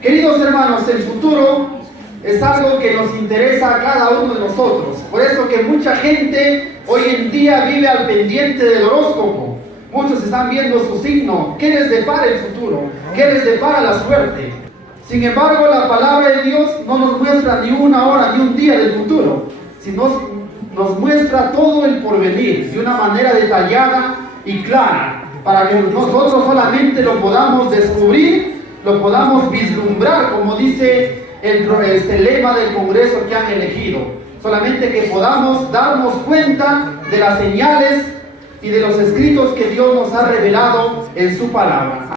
Queridos hermanos, el futuro es algo que nos interesa a cada uno de nosotros. Por eso que mucha gente hoy en día vive al pendiente del horóscopo. Muchos están viendo su signo. ¿Qué les depara el futuro? ¿Qué les depara la suerte? Sin embargo, la palabra de Dios no nos muestra ni una hora ni un día del futuro, sino nos muestra todo el porvenir de una manera detallada y clara, para que nosotros solamente lo podamos descubrir, lo podamos vislumbrar, como dice el lema del Congreso que han elegido. Solamente que podamos darnos cuenta de las señales y de los escritos que Dios nos ha revelado en su palabra.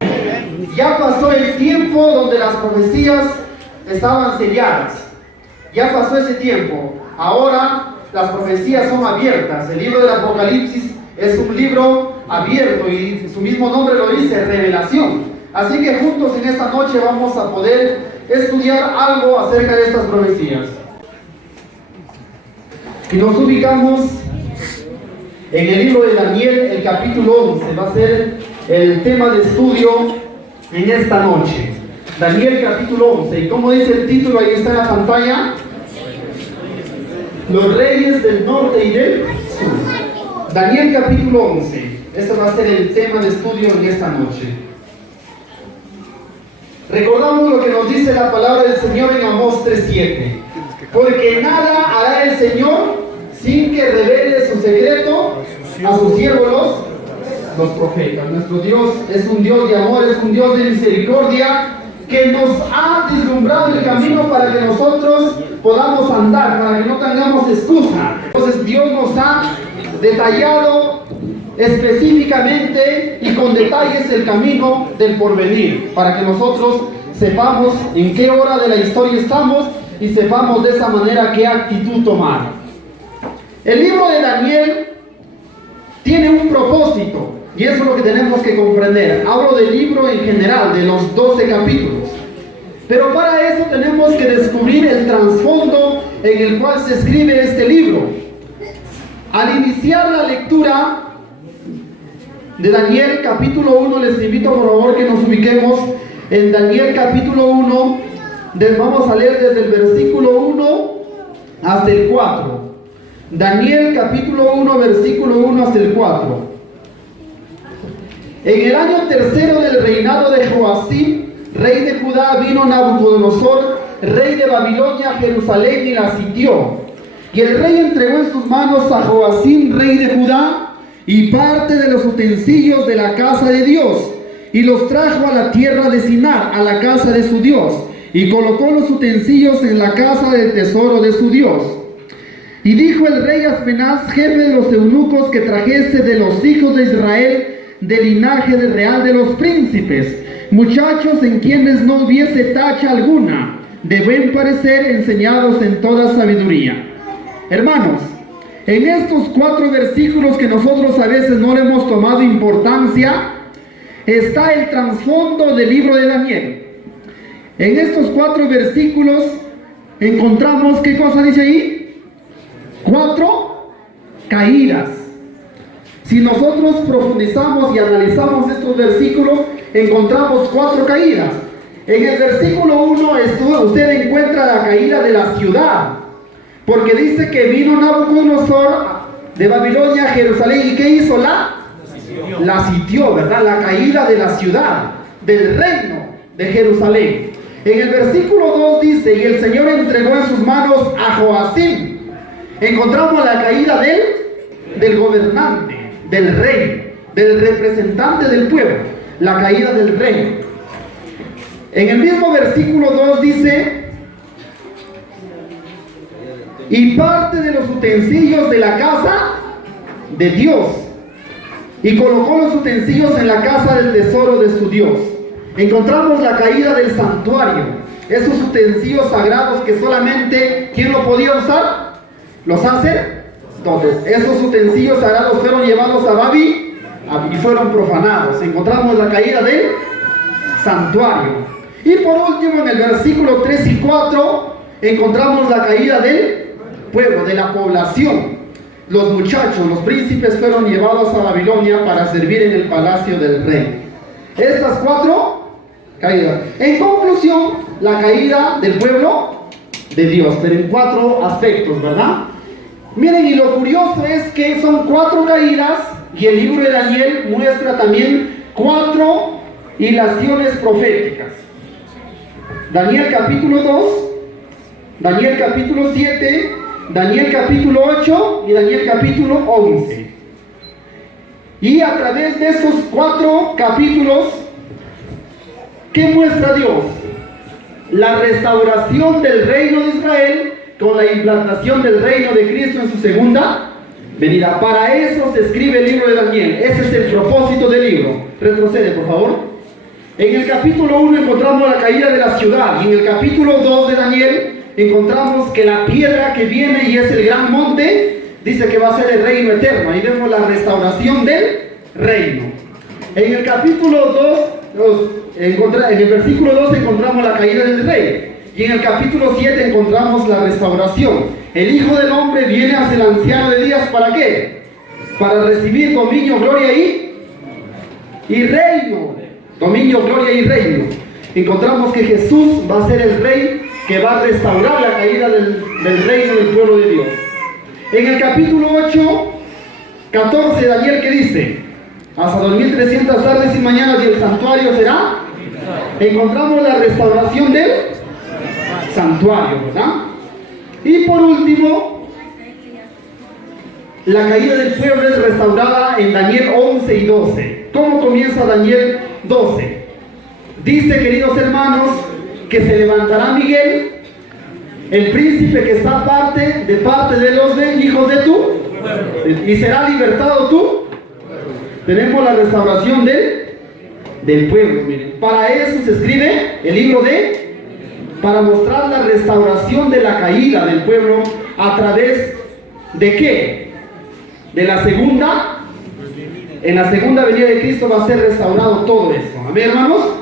Ya pasó el tiempo donde las profecías estaban selladas. Ya pasó ese tiempo. Ahora las profecías son abiertas. El libro del Apocalipsis es un libro abierto y su mismo nombre lo dice, revelación. Así que juntos en esta noche vamos a poder estudiar algo acerca de estas profecías. Y nos ubicamos en el libro de Daniel, el capítulo 11. Va a ser el tema de estudio en esta noche. Daniel capítulo 11. ¿Y cómo dice el título? Ahí está en la pantalla. Los reyes del norte y del sur. Daniel capítulo 11. Este va a ser el tema de estudio en esta noche. Recordamos lo que nos dice la palabra del Señor en Amós 3:7. Porque nada hará el Señor sin que revele su secreto a sus siervos los profetas. Nuestro Dios es un Dios de amor, es un Dios de misericordia, que nos ha deslumbrado el camino para que nosotros podamos andar, para que no tengamos excusa. Entonces Dios nos ha detallado específicamente y con detalles el camino del porvenir, para que nosotros sepamos en qué hora de la historia estamos y sepamos de esa manera qué actitud tomar. El libro de Daniel tiene un propósito, y eso es lo que tenemos que comprender. Hablo del libro en general, de los 12 capítulos. Pero para eso tenemos que descubrir el trasfondo en el cual se escribe este libro. Al iniciar la lectura de Daniel capítulo 1, les invito por favor que nos ubiquemos en Daniel capítulo 1. Vamos a leer desde el versículo 1 hasta el 4. Daniel capítulo 1, versículo 1 hasta el 4. En el año tercero del reinado de Joacim, rey de Judá, vino Nabucodonosor, rey de Babilonia, a Jerusalén y la sitió. Y el rey entregó en sus manos a Joacim, rey de Judá, y parte de los utensilios de la casa de Dios, y los trajo a la tierra de Sinar, a la casa de su Dios, y colocó los utensilios en la casa del tesoro de su Dios. Y dijo el rey Aspenaz, jefe de los eunucos, que trajese de los hijos de Israel, del linaje real de los príncipes, muchachos en quienes no hubiese tacha alguna, de buen parecer, enseñados en toda sabiduría. Hermanos, en estos 4 versículos que nosotros a veces no le hemos tomado importancia, está el trasfondo del libro de Daniel. En estos 4 versículos encontramos, ¿qué cosa dice ahí? 4 caídas. Si nosotros profundizamos y analizamos estos versículos, encontramos 4 caídas. En el versículo 1 usted encuentra la caída de la ciudad, porque dice que vino Nabucodonosor de Babilonia a Jerusalén. ¿Y qué hizo? La sitió, ¿verdad? La caída de la ciudad, del reino de Jerusalén. En el versículo 2 dice, y el Señor entregó en sus manos a Joacim. Encontramos la caída del gobernante, del rey, del representante del pueblo, la caída del rey. En el mismo versículo 2 dice, y parte de los utensilios de la casa de Dios, y colocó los utensilios en la casa del tesoro de su Dios. Encontramos la caída del santuario, esos utensilios sagrados que solamente, ¿quién lo podía usar? Los sacerdotes. Esos utensilios sagrados fueron llevados a Babi y fueron profanados. Encontramos la caída del santuario. Y por último, en el versículo 3 y 4, encontramos la caída del pueblo, de la población. Los muchachos, los príncipes fueron llevados a Babilonia para servir en el palacio del rey. Estas 4 Caída. En conclusión, la caída del pueblo de Dios, pero en 4 aspectos, ¿verdad? Miren, y lo curioso es que son 4 caídas, y el libro de Daniel muestra también 4 hilaciones proféticas. Daniel capítulo 2, Daniel capítulo 7, Daniel capítulo 8 y Daniel capítulo 11. Y a través de esos 4 capítulos, ¿qué muestra Dios? La restauración del reino de Israel con la implantación del reino de Cristo en su segunda venida. Para eso se escribe el libro de Daniel. Ese es el propósito del libro. Retrocede, por favor. En el capítulo 1 encontramos la caída de la ciudad. Y en el capítulo 2 de Daniel encontramos que la piedra que viene y es el gran monte, dice que va a ser el reino eterno. Ahí vemos la restauración del reino. En el capítulo 2, en el versículo 2 encontramos la caída del rey. Y en el capítulo 7 encontramos la restauración. El Hijo del Hombre viene hacia el anciano de días, ¿para qué? Para recibir dominio, gloria y reino. Dominio, gloria y reino. Encontramos que Jesús va a ser el rey que va a restaurar la caída del reino del pueblo de Dios. En el capítulo 8, 14, Daniel, ¿qué dice? Hasta 2300 tardes y mañanas y el santuario será. Encontramos la restauración del santuario, ¿verdad? Y por último, la caída del pueblo es restaurada en Daniel 11 y 12. ¿Cómo comienza Daniel 12? Dice, queridos hermanos, que se levantará Miguel, el príncipe que está de parte de los hijos de tú, y será libertado tú. Tenemos la restauración del pueblo. Miren, para eso se escribe el libro para mostrar la restauración de la caída del pueblo a través de ¿qué? De la segunda. En la segunda venida de Cristo va a ser restaurado todo esto. Amén, hermanos.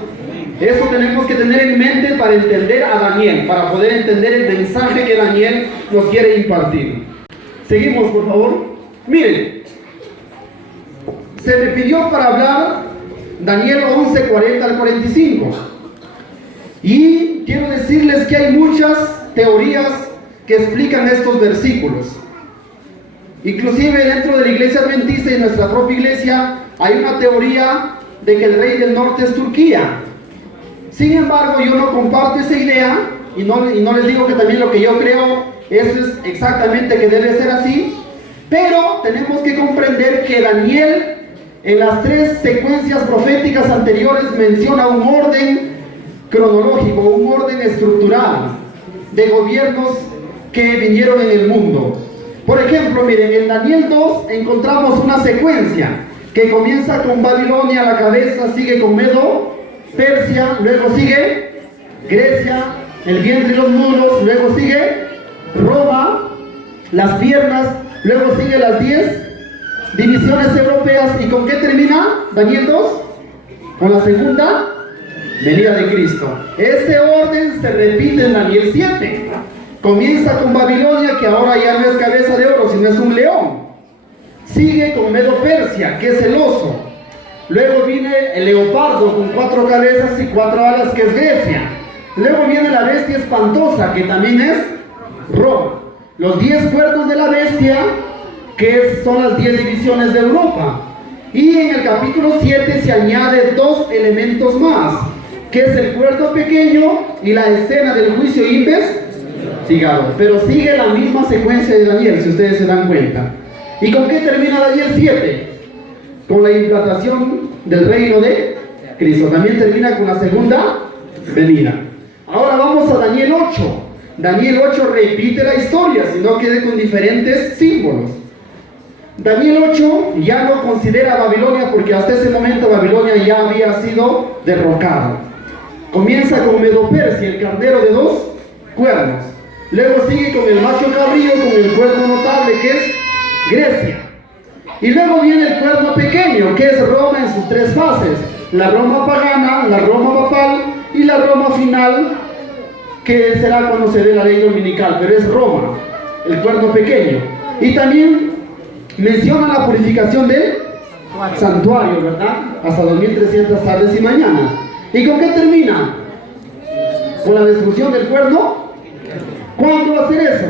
Eso tenemos que tener en mente para entender a Daniel, para poder entender el mensaje que Daniel nos quiere impartir. Seguimos, por favor. Miren, se me pidió para hablar Daniel 11, 40 al 45. Y quiero decirles que hay muchas teorías que explican estos versículos. Inclusive dentro de la iglesia adventista y en nuestra propia iglesia hay una teoría de que el rey del norte es Turquía. Sin embargo, yo no comparto esa idea y no les digo que también lo que yo creo eso es exactamente que debe ser así, pero tenemos que comprender que Daniel en las 3 secuencias proféticas anteriores menciona un orden cronológico, un orden estructural de gobiernos que vinieron en el mundo. Por ejemplo, miren, en Daniel 2 encontramos una secuencia que comienza con Babilonia a la cabeza, sigue con Medo, Persia, luego sigue Grecia, el vientre y los muros, luego sigue Roma, las piernas, luego sigue las 10 divisiones europeas. ¿Y con qué termina Daniel 2? Con la segunda venida de Cristo. Ese orden se repite en Daniel 7. Comienza con Babilonia, que ahora ya no es cabeza de oro, sino es un león. Sigue con Medo Persia, que es el oso. Luego viene el leopardo con 4 cabezas y 4 alas, que es Grecia. Luego viene la bestia espantosa, que también es Roma. Los 10 cuernos de la bestia, que son las 10 divisiones de Europa. Y en el capítulo 7 se añade 2 elementos más, que es el cuerno pequeño y la escena del juicio investigado. Pero sigue la misma secuencia de Daniel, si ustedes se dan cuenta. ¿Y con qué termina Daniel 7? Con la implantación del reino de Cristo. También termina con la segunda venida. Ahora vamos a Daniel 8. Daniel 8 repite la historia, sino que con diferentes símbolos. Daniel 8 ya no considera a Babilonia, porque hasta ese momento Babilonia ya había sido derrocada. Comienza con Medo Persia, el carnero de 2 cuernos. Luego sigue con el macho cabrío, con el cuerno notable, que es Grecia. Y luego viene el cuerno pequeño, que es Roma en sus 3 fases. La Roma pagana, la Roma papal y la Roma final, que será cuando se dé la ley dominical, pero es Roma, el cuerno pequeño. Y también menciona la purificación del santuario, ¿verdad? Hasta 2300 tardes y mañanas. ¿Y con qué termina? Con la destrucción del cuerno. ¿Cuándo va a ser eso?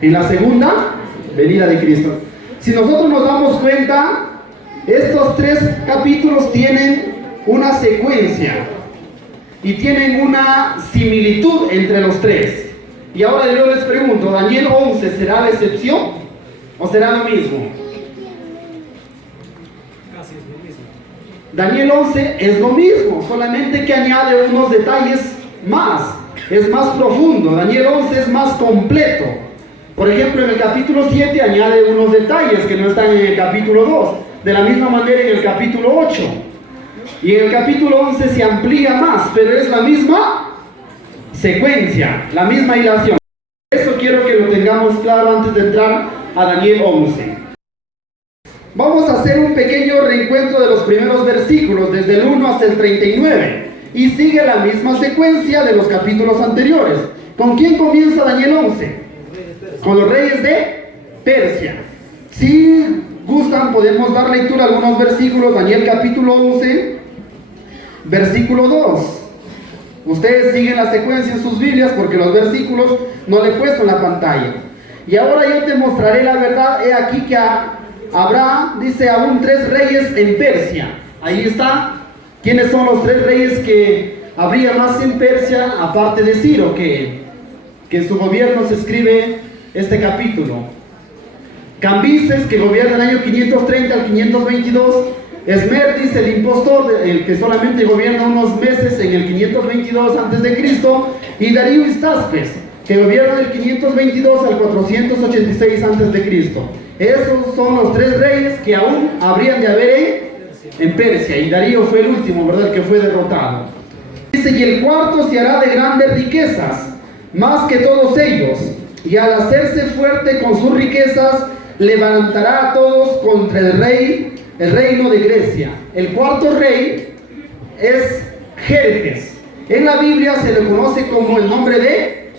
En la segunda venida de Cristo. Si nosotros nos damos cuenta, estos 3 capítulos tienen una secuencia y tienen una similitud entre los 3. Y ahora yo les pregunto, ¿Daniel 11 será la excepción o será lo mismo? Casi es lo mismo. Daniel 11 es lo mismo, solamente que añade unos detalles más, es más profundo. Daniel 11 es más completo. Por ejemplo, en el capítulo 7 añade unos detalles que no están en el capítulo 2. De la misma manera en el capítulo 8. Y en el capítulo 11 se amplía más, pero es la misma secuencia, la misma hilación. Eso quiero que lo tengamos claro antes de entrar a Daniel 11. Vamos a hacer un pequeño reencuentro de los primeros versículos, desde el 1 hasta el 39. Y sigue la misma secuencia de los capítulos anteriores. ¿Con quién comienza Daniel 11? Con los reyes de Persia. Si gustan, podemos dar lectura a algunos versículos. Daniel capítulo 11, versículo 2. Ustedes siguen la secuencia en sus Biblias porque los versículos no le he puesto en la pantalla. Y ahora yo te mostraré la verdad. He aquí que habrá, dice, aún 3 reyes en Persia. Ahí está. ¿Quiénes son los 3 reyes que habría más en Persia, aparte de Ciro, que en su gobierno se escribe este capítulo? Cambises, que gobierna el año 530 al 522. Esmerdis, el impostor, el que solamente gobierna unos meses en el 522 a.C. Y Darío Histaspes, que gobierna del 522 al 486 a.C. Esos son los 3 reyes que aún habrían de haber en Persia. Y Darío fue el último, ¿verdad?, el que fue derrotado. Dice, y el cuarto se hará de grandes riquezas, más que todos ellos. Y al hacerse fuerte con sus riquezas, levantará a todos contra el reino de Grecia. El cuarto rey es Jerjes. En la Biblia se le conoce como el nombre de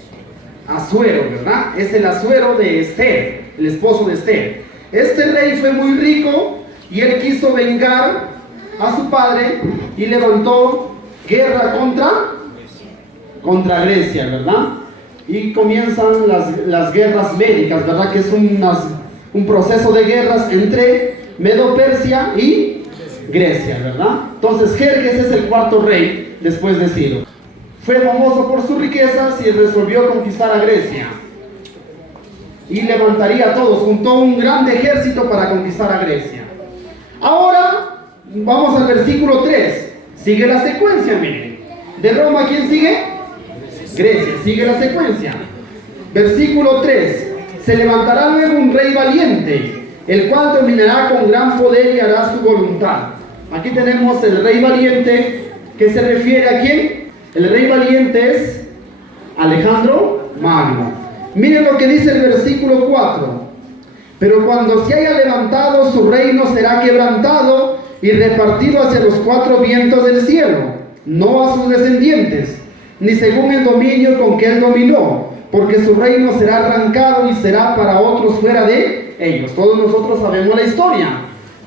Asuero, ¿verdad? Es el Asuero de Esther, el esposo de Esther. Este rey fue muy rico y él quiso vengar a su padre y levantó guerra contra Grecia, ¿verdad? Y comienzan las guerras médicas, ¿verdad? Que es un proceso de guerras entre Medo-Persia y Grecia, ¿verdad? Entonces Jerjes es el cuarto rey después de Ciro. Fue famoso por sus riquezas y resolvió conquistar a Grecia. Y levantaría a todos, juntó un gran ejército para conquistar a Grecia. Ahora vamos al versículo 3. Sigue la secuencia, miren. De Roma, ¿quién sigue? Grecia. Sigue la secuencia. Versículo 3. Se levantará luego un rey valiente, el cual dominará con gran poder y hará su voluntad. Aquí tenemos el rey valiente, que se refiere a quién. El rey valiente es Alejandro Magno. Miren lo que dice el versículo 4. Pero cuando se haya levantado, su reino será quebrantado y repartido hacia los 4 vientos del cielo, no a sus descendientes, ni según el dominio con que él dominó, porque su reino será arrancado y será para otros fuera de ellos. Todos nosotros sabemos la historia,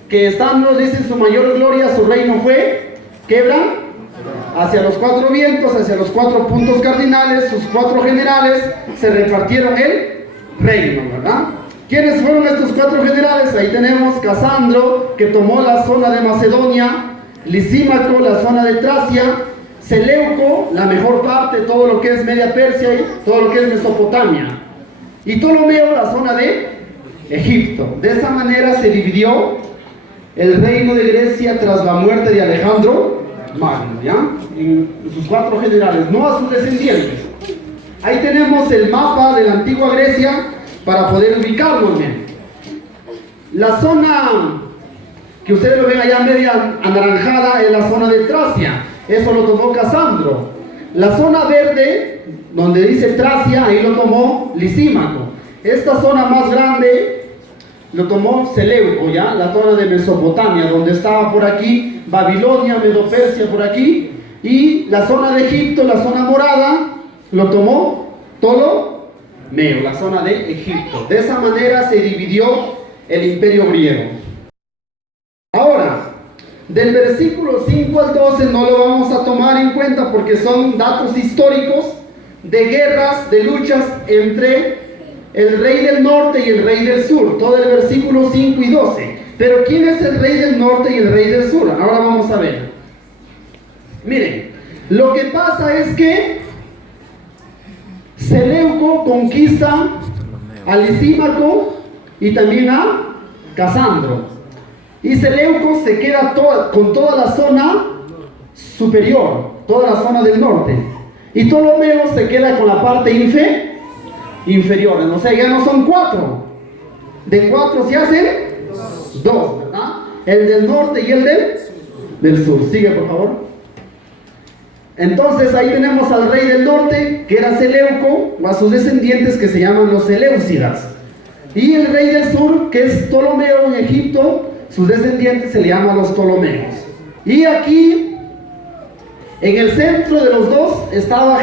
que estando, dice, en su mayor gloria, su reino fue quebrantado hacia los 4 vientos, hacia los 4 puntos cardinales. Sus 4 generales se repartieron el reino, ¿verdad? ¿Quiénes fueron estos 4 generales? Ahí tenemos Casandro, que tomó la zona de Macedonia, Lisímaco, la zona de Tracia, Seleuco, la mejor parte, todo lo que es Media Persia y todo lo que es Mesopotamia, y Ptolomeo, la zona de Egipto. De esa manera se dividió el reino de Grecia tras la muerte de Alejandro Magno, ¿ya? En sus 4 generales, no a sus descendientes. Ahí tenemos el mapa de la antigua Grecia para poder ubicarlo bien. La zona que ustedes lo ven allá media anaranjada es la zona de Tracia. Eso lo tomó Casandro. La zona verde, donde dice Tracia, ahí lo tomó Lisímaco. Esta zona más grande lo tomó Seleuco, ¿ya? La zona de Mesopotamia, donde estaba por aquí Babilonia, Medo-Persia por aquí. Y la zona de Egipto, la zona morada, lo tomó Ptolomeo, la zona de Egipto. De esa manera se dividió el imperio griego. Ahora, Del versículo 5 al 12 no lo vamos a tomar en cuenta porque son datos históricos de guerras, de luchas entre el rey del norte y el rey del sur. Todo el versículo 5 y 12. Pero ¿quién es el rey del norte y el rey del sur? Ahora vamos a ver. Miren, lo que pasa es que Seleuco conquista a Lisímaco y también a Casandro. Y Seleuco se queda con toda la zona superior, toda la zona del norte. Y Ptolomeo se queda con la parte inferior. O sea, ya no son 4. De 4 se hacen 2, ¿verdad? El del norte y el del sur. Sigue, por favor. Entonces ahí tenemos al rey del norte, que era Seleuco, o a sus descendientes que se llaman los Seleucidas. Y el rey del sur, que es Ptolomeo en Egipto, sus descendientes se le llaman los Ptolomeos. Y aquí, en el centro de los dos, estaba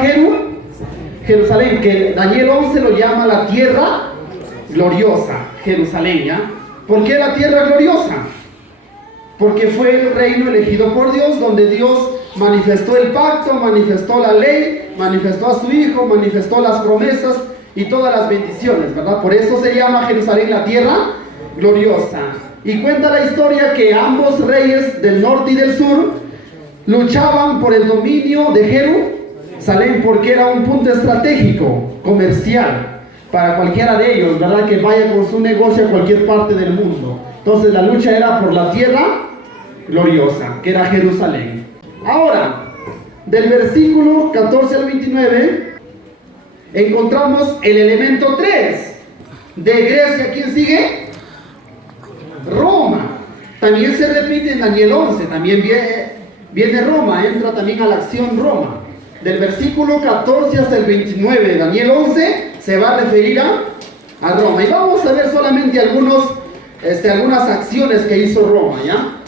Jerusalén, que Daniel 11 lo llama la tierra gloriosa, Jerusalén, ¿ya? ¿Por qué la tierra gloriosa? Porque fue el reino elegido por Dios, donde Dios manifestó el pacto, manifestó la ley, manifestó a su Hijo, manifestó las promesas y todas las bendiciones, ¿verdad? Por eso se llama Jerusalén la tierra gloriosa. Y cuenta la historia que ambos reyes del norte y del sur luchaban por el dominio de Jerusalén, porque era un punto estratégico, comercial, para cualquiera de ellos, ¿verdad? Que vaya con su negocio a cualquier parte del mundo. Entonces la lucha era por la tierra gloriosa, que era Jerusalén. Ahora, del versículo 14 al 29, encontramos el elemento 3. De Grecia, ¿quién sigue? Roma. También se repite en Daniel 11, también viene Roma, entra también a la acción Roma. Del versículo 14 hasta el 29 de Daniel 11 se va a referir a Roma. Y vamos a ver solamente algunas acciones que hizo Roma, ¿ya?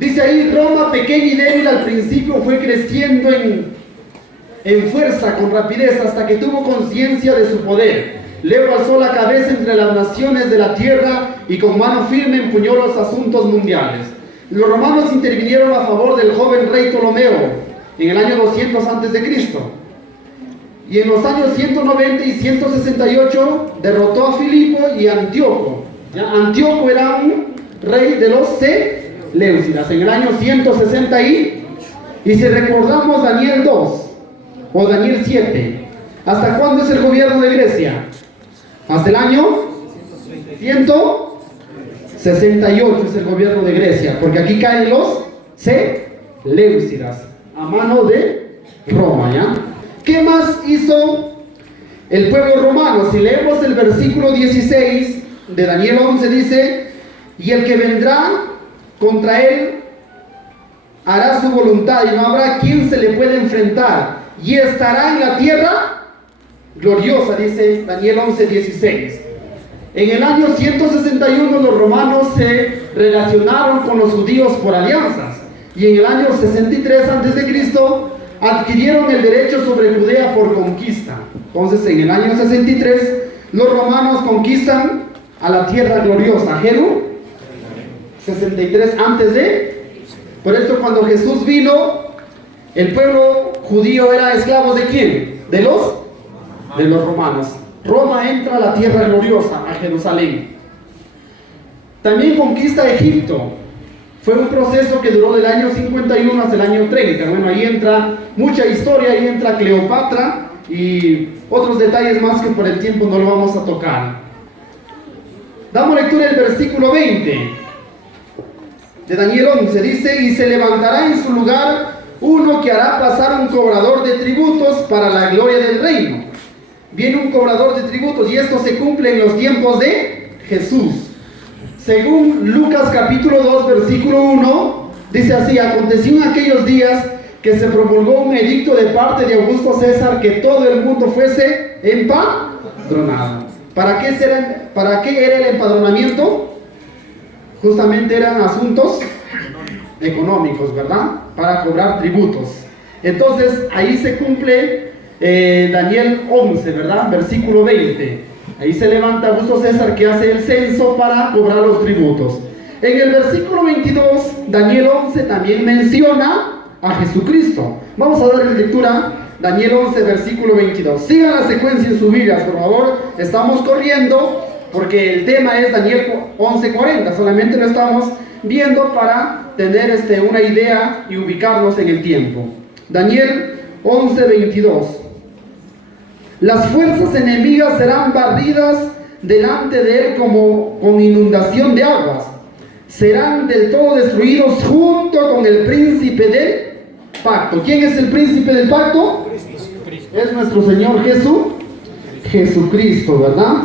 Dice ahí, Roma, pequeña y débil al principio, fue creciendo en fuerza, con rapidez, hasta que tuvo conciencia de su poder. Luego alzó la cabeza entre las naciones de la tierra y con mano firme empuñó los asuntos mundiales. Los romanos intervinieron a favor del joven rey Ptolomeo en el año 200 a.C. Y en los años 190 y 168 derrotó a Filipo y a Antíoco. ¿Ya? Antíoco era un rey de los Seleucidas en el año 160 y si recordamos Daniel 2 o Daniel 7, ¿hasta cuándo es el gobierno de Grecia? Hasta el año 168 es el gobierno de Grecia, porque aquí caen los Seleucidas a mano de Roma, ¿ya? ¿Qué más hizo el pueblo romano? Si leemos el versículo 16 de Daniel 11, dice: y el que vendrá contra él hará su voluntad y no habrá quien se le pueda enfrentar, y estará en la tierra gloriosa, dice Daniel 11:16. En el año 161 los romanos se relacionaron con los judíos por alianzas, y en el año 63 a.C. adquirieron el derecho sobre Judea por conquista. Entonces en el año 63 los romanos conquistan a la tierra gloriosa, 63 antes de. Por esto cuando Jesús vino, el pueblo judío era esclavo ¿de quién? De los romanos. Roma entra a la tierra gloriosa, a Jerusalén. También conquista Egipto. Fue un proceso que duró del año 51 hasta el año 30. Bueno, ahí entra mucha historia, ahí entra Cleopatra y otros detalles más que por el tiempo no lo vamos a tocar. Damos lectura del versículo 20 de Daniel 11. Dice: y se levantará en su lugar uno que hará pasar un cobrador de tributos para la gloria del reino. Viene un cobrador de tributos y esto se cumple en los tiempos de Jesús. Según Lucas capítulo 2 versículo 1, dice así: aconteció en aquellos días que se promulgó un edicto de parte de Augusto César que todo el mundo fuese empadronado. ¿Para qué era el empadronamiento? Justamente eran asuntos económicos, ¿verdad? Para cobrar tributos. Entonces ahí se cumple Daniel 11, ¿verdad? Versículo 20. Ahí se levanta Augusto César que hace el censo para cobrar los tributos. En el versículo 22, Daniel 11 también menciona a Jesucristo. Vamos a darle lectura, Daniel 11, versículo 22. Sigan la secuencia en sus Biblias, por favor. Estamos corriendo porque el tema es Daniel 11:40. Solamente lo estamos viendo para tener una idea y ubicarnos en el tiempo. Daniel 11:22. Las fuerzas enemigas serán barridas delante de él como con inundación de aguas. Serán del todo destruidos junto con el príncipe del pacto. ¿Quién es el príncipe del pacto? Es nuestro Señor Jesucristo, ¿verdad?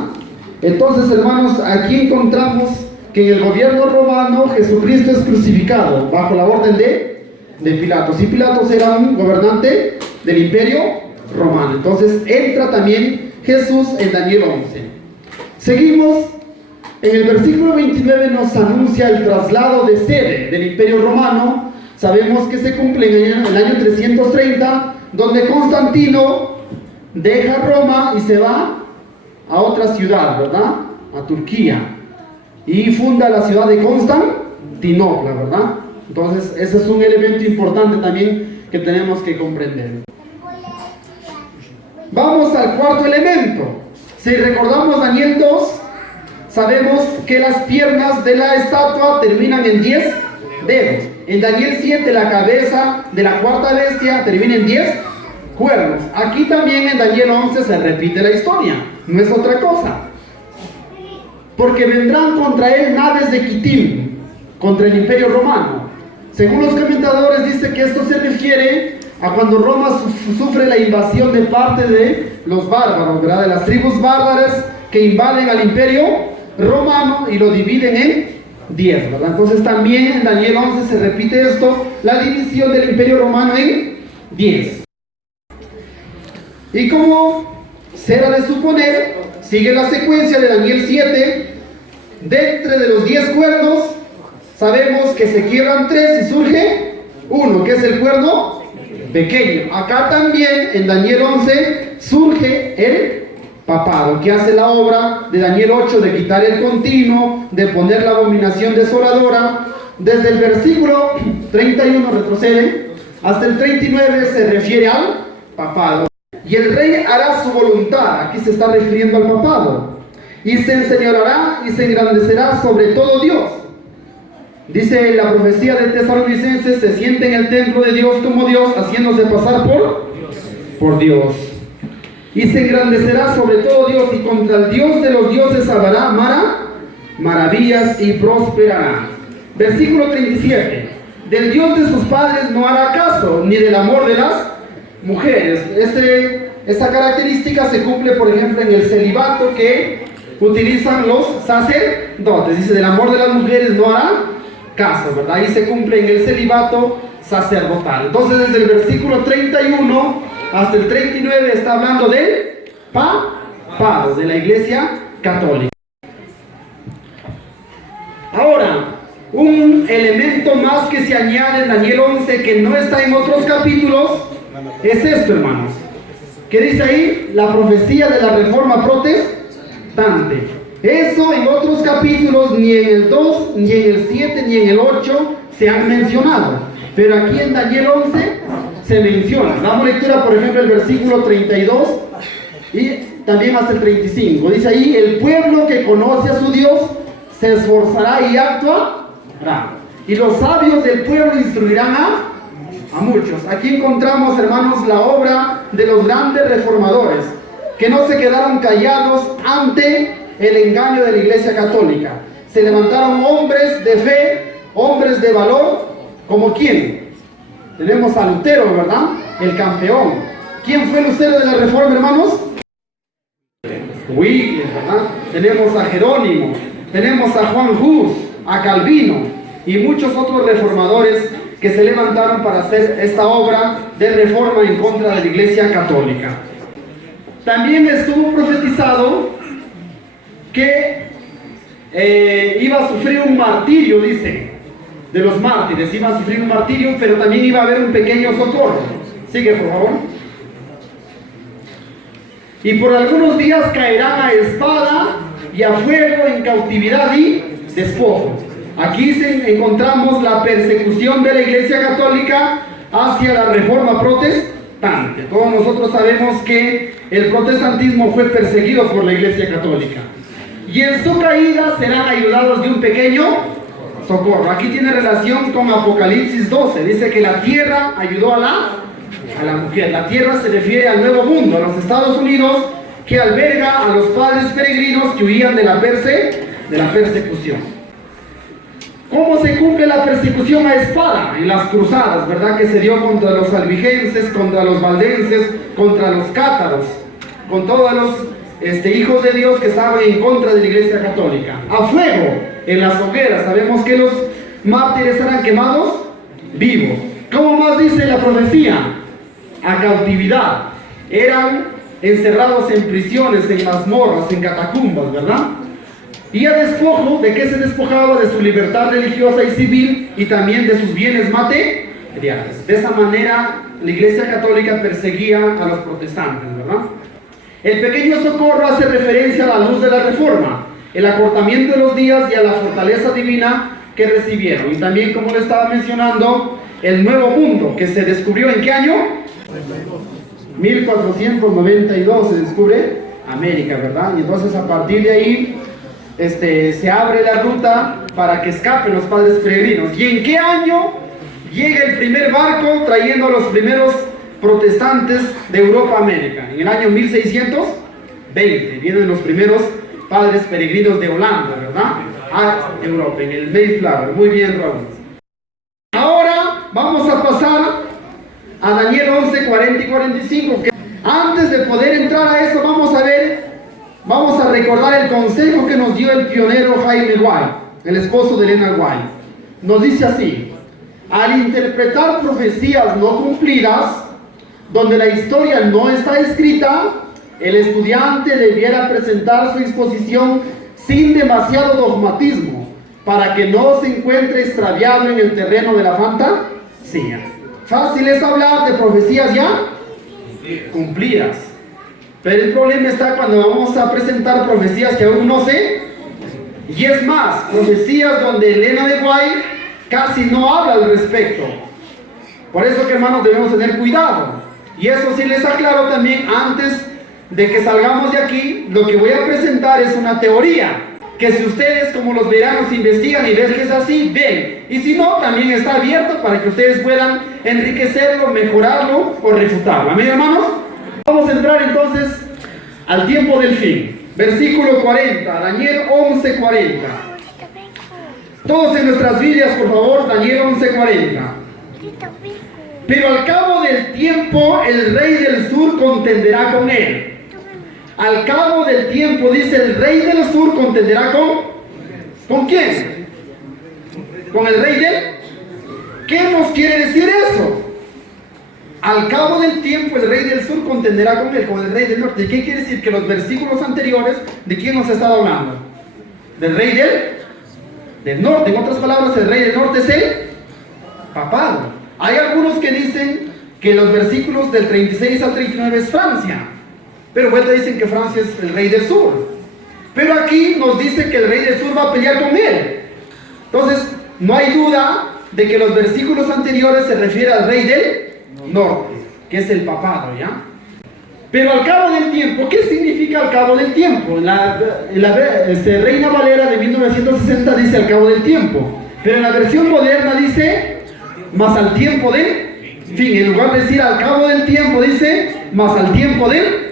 Entonces, hermanos, aquí encontramos que en el gobierno romano Jesucristo es crucificado bajo la orden de Pilatos. Y Pilatos era un gobernante del imperio romano. Entonces entra también Jesús en Daniel 11. Seguimos. En el versículo 29 nos anuncia el traslado de sede del imperio romano. Sabemos que se cumple en el año 330, donde Constantino deja Roma y se va a otra ciudad, ¿verdad? A Turquía. Y funda la ciudad de Constantinopla, ¿verdad? Entonces, ese es un elemento importante también que tenemos que comprender. Vamos al cuarto elemento. Si recordamos Daniel 2, sabemos que las piernas de la estatua terminan en 10 dedos. En Daniel 7, la cabeza de la cuarta bestia termina en 10 cuernos. Aquí también en Daniel 11 se repite la historia. No es otra cosa. Porque vendrán contra él naves de Quitim, contra el imperio romano. Según los comentadores, dice que esto se refiere a cuando Roma sufre la invasión de parte de los bárbaros, ¿verdad? De las tribus bárbaras que invaden al imperio romano y lo dividen en 10, ¿verdad? Entonces también en Daniel 11 se repite esto, la división del imperio romano en 10. Y como será de suponer, sigue la secuencia de Daniel 7. Dentro de los 10 cuernos sabemos que se quiebran 3 y surge uno, que es el cuerno pequeño. Acá también en Daniel 11 surge el papado, que hace la obra de Daniel 8 de quitar el continuo, de poner la abominación desoladora. Desde el versículo 31 retrocede hasta el 39, se refiere al papado. Y el rey hará su voluntad, aquí se está refiriendo al papado, y se enseñoreará y se engrandecerá sobre todo Dios. Dice la profecía de Tesalonicenses, se siente en el templo de Dios como Dios, haciéndose pasar por Dios. Y se engrandecerá sobre todo Dios, y contra el Dios de los dioses hará maravillas y prosperará. Versículo 37. Del Dios de sus padres no hará caso, ni del amor de las mujeres. Esta característica se cumple, por ejemplo, en el celibato que utilizan los sacerdotes. Dice, del amor de las mujeres no hará caso, ¿verdad? Ahí se cumple en el celibato sacerdotal. Entonces, desde el versículo 31 hasta el 39 está hablando del papado de la Iglesia Católica. Ahora, un elemento más que se añade en Daniel 11 que no está en otros capítulos es esto, hermanos. ¿Qué dice ahí? La profecía de la reforma protestante. Eso en otros capítulos, ni en el 2, ni en el 7, ni en el 8 se han mencionado. Pero aquí en Daniel 11 se menciona. Damos lectura, por ejemplo, el versículo 32 y también hasta el 35. Dice ahí, el pueblo que conoce a su Dios se esforzará y actuará. Y los sabios del pueblo instruirán a muchos. Aquí encontramos, hermanos, la obra de los grandes reformadores, que no se quedaron callados ante el engaño de la Iglesia Católica. Se levantaron hombres de fe, hombres de valor, como ¿quién? Tenemos a Lutero, ¿verdad? El campeón. ¿Quién fue Lutero de la Reforma, hermanos? Wycliffe, ¿verdad? Tenemos a Jerónimo, tenemos a Juan Hus, a Calvino y muchos otros reformadores que se levantaron para hacer esta obra de reforma en contra de la Iglesia Católica. También estuvo profetizado que iba a sufrir un martirio, dice, de los mártires, iba a sufrir un martirio, pero también iba a haber un pequeño socorro. Sigue, por favor. Y por algunos días caerán a espada y a fuego, en cautividad y despojo. Aquí encontramos la persecución de la Iglesia Católica hacia la Reforma Protestante. Todos nosotros sabemos que el protestantismo fue perseguido por la Iglesia Católica. Y en su caída serán ayudados de un pequeño socorro. Aquí tiene relación con Apocalipsis 12. Dice que la tierra ayudó a la mujer. La tierra se refiere al Nuevo Mundo, a los Estados Unidos, que alberga a los padres peregrinos que huían de la persecución. ¿Cómo se cumple la persecución a espada? En las cruzadas, ¿verdad? Que se dio contra los albigenses, contra los valdenses, contra los cátaros, con todos los hijos de Dios que estaban en contra de la Iglesia Católica. A fuego, en las hogueras. Sabemos que los mártires eran quemados vivos. ¿Cómo más dice la profecía? A cautividad. Eran encerrados en prisiones, en mazmorras, en catacumbas, ¿verdad? Y a despojo, ¿de qué se despojaba? De su libertad religiosa y civil y también de sus bienes materiales. De esa manera, la Iglesia Católica perseguía a los protestantes, ¿verdad? El pequeño socorro hace referencia a la luz de la Reforma, el acortamiento de los días y a la fortaleza divina que recibieron. Y también, como le estaba mencionando, el Nuevo Mundo, que se descubrió ¿en qué año? 1492 se descubre América, ¿verdad? Y entonces a partir de ahí se abre la ruta para que escapen los padres peregrinos. ¿Y en qué año llega el primer barco trayendo a los primeros protestantes de Europa a América? En el año 1620 vienen los primeros padres peregrinos de Holanda, ¿verdad? A Europa, en el Mayflower. Muy bien, Raúl. Ahora vamos a pasar a Daniel 11, 40 y 45. Antes de poder entrar a eso, vamos a recordar el consejo que nos dio el pionero Jaime White, el esposo de Elena White. Nos dice así: al interpretar profecías no cumplidas, donde la historia no está escrita, el estudiante debiera presentar su exposición sin demasiado dogmatismo, para que no se encuentre extraviado en el terreno de la fantasía. Fácil es hablar de profecías ya cumplidas, pero el problema está cuando vamos a presentar profecías que aún no sé, y es más, profecías donde Elena de White casi no habla al respecto. Por eso que, hermanos, debemos tener cuidado. Y eso sí les aclaro también antes de que salgamos de aquí. Lo que voy a presentar es una teoría, que si ustedes como los veranos investigan y ven que es así, ven. Y si no, también está abierto para que ustedes puedan enriquecerlo, mejorarlo o refutarlo. ¿Amén, hermanos? Vamos a entrar entonces al tiempo del fin. Versículo 40, Daniel 11:40. Todos en nuestras Biblias, por favor, Daniel 11:40. Pero al cabo del tiempo, el rey del sur contenderá con él. Al cabo del tiempo, dice, el rey del sur contenderá ¿con quién? ¿Con el rey del? ¿Qué nos quiere decir eso? Al cabo del tiempo, el rey del sur contenderá con él, con el rey del norte. ¿Y qué quiere decir? Que los versículos anteriores, ¿de quién nos estaba hablando? Del rey del norte. En otras palabras, el rey del norte es el papado. Hay algunos que dicen que los versículos del 36 al 39 es Francia, pero vuelta dicen que Francia es el rey del sur. Pero aquí nos dice que el rey del sur va a pelear con él. Entonces, no hay duda de que los versículos anteriores se refieren al rey del norte, que es el papado, ¿ya? Pero al cabo del tiempo, ¿qué significa al cabo del tiempo? La Reina Valera de 1960 dice al cabo del tiempo, pero en la versión moderna dice más al tiempo del fin. En lugar de decir al cabo del tiempo, dice más al tiempo del.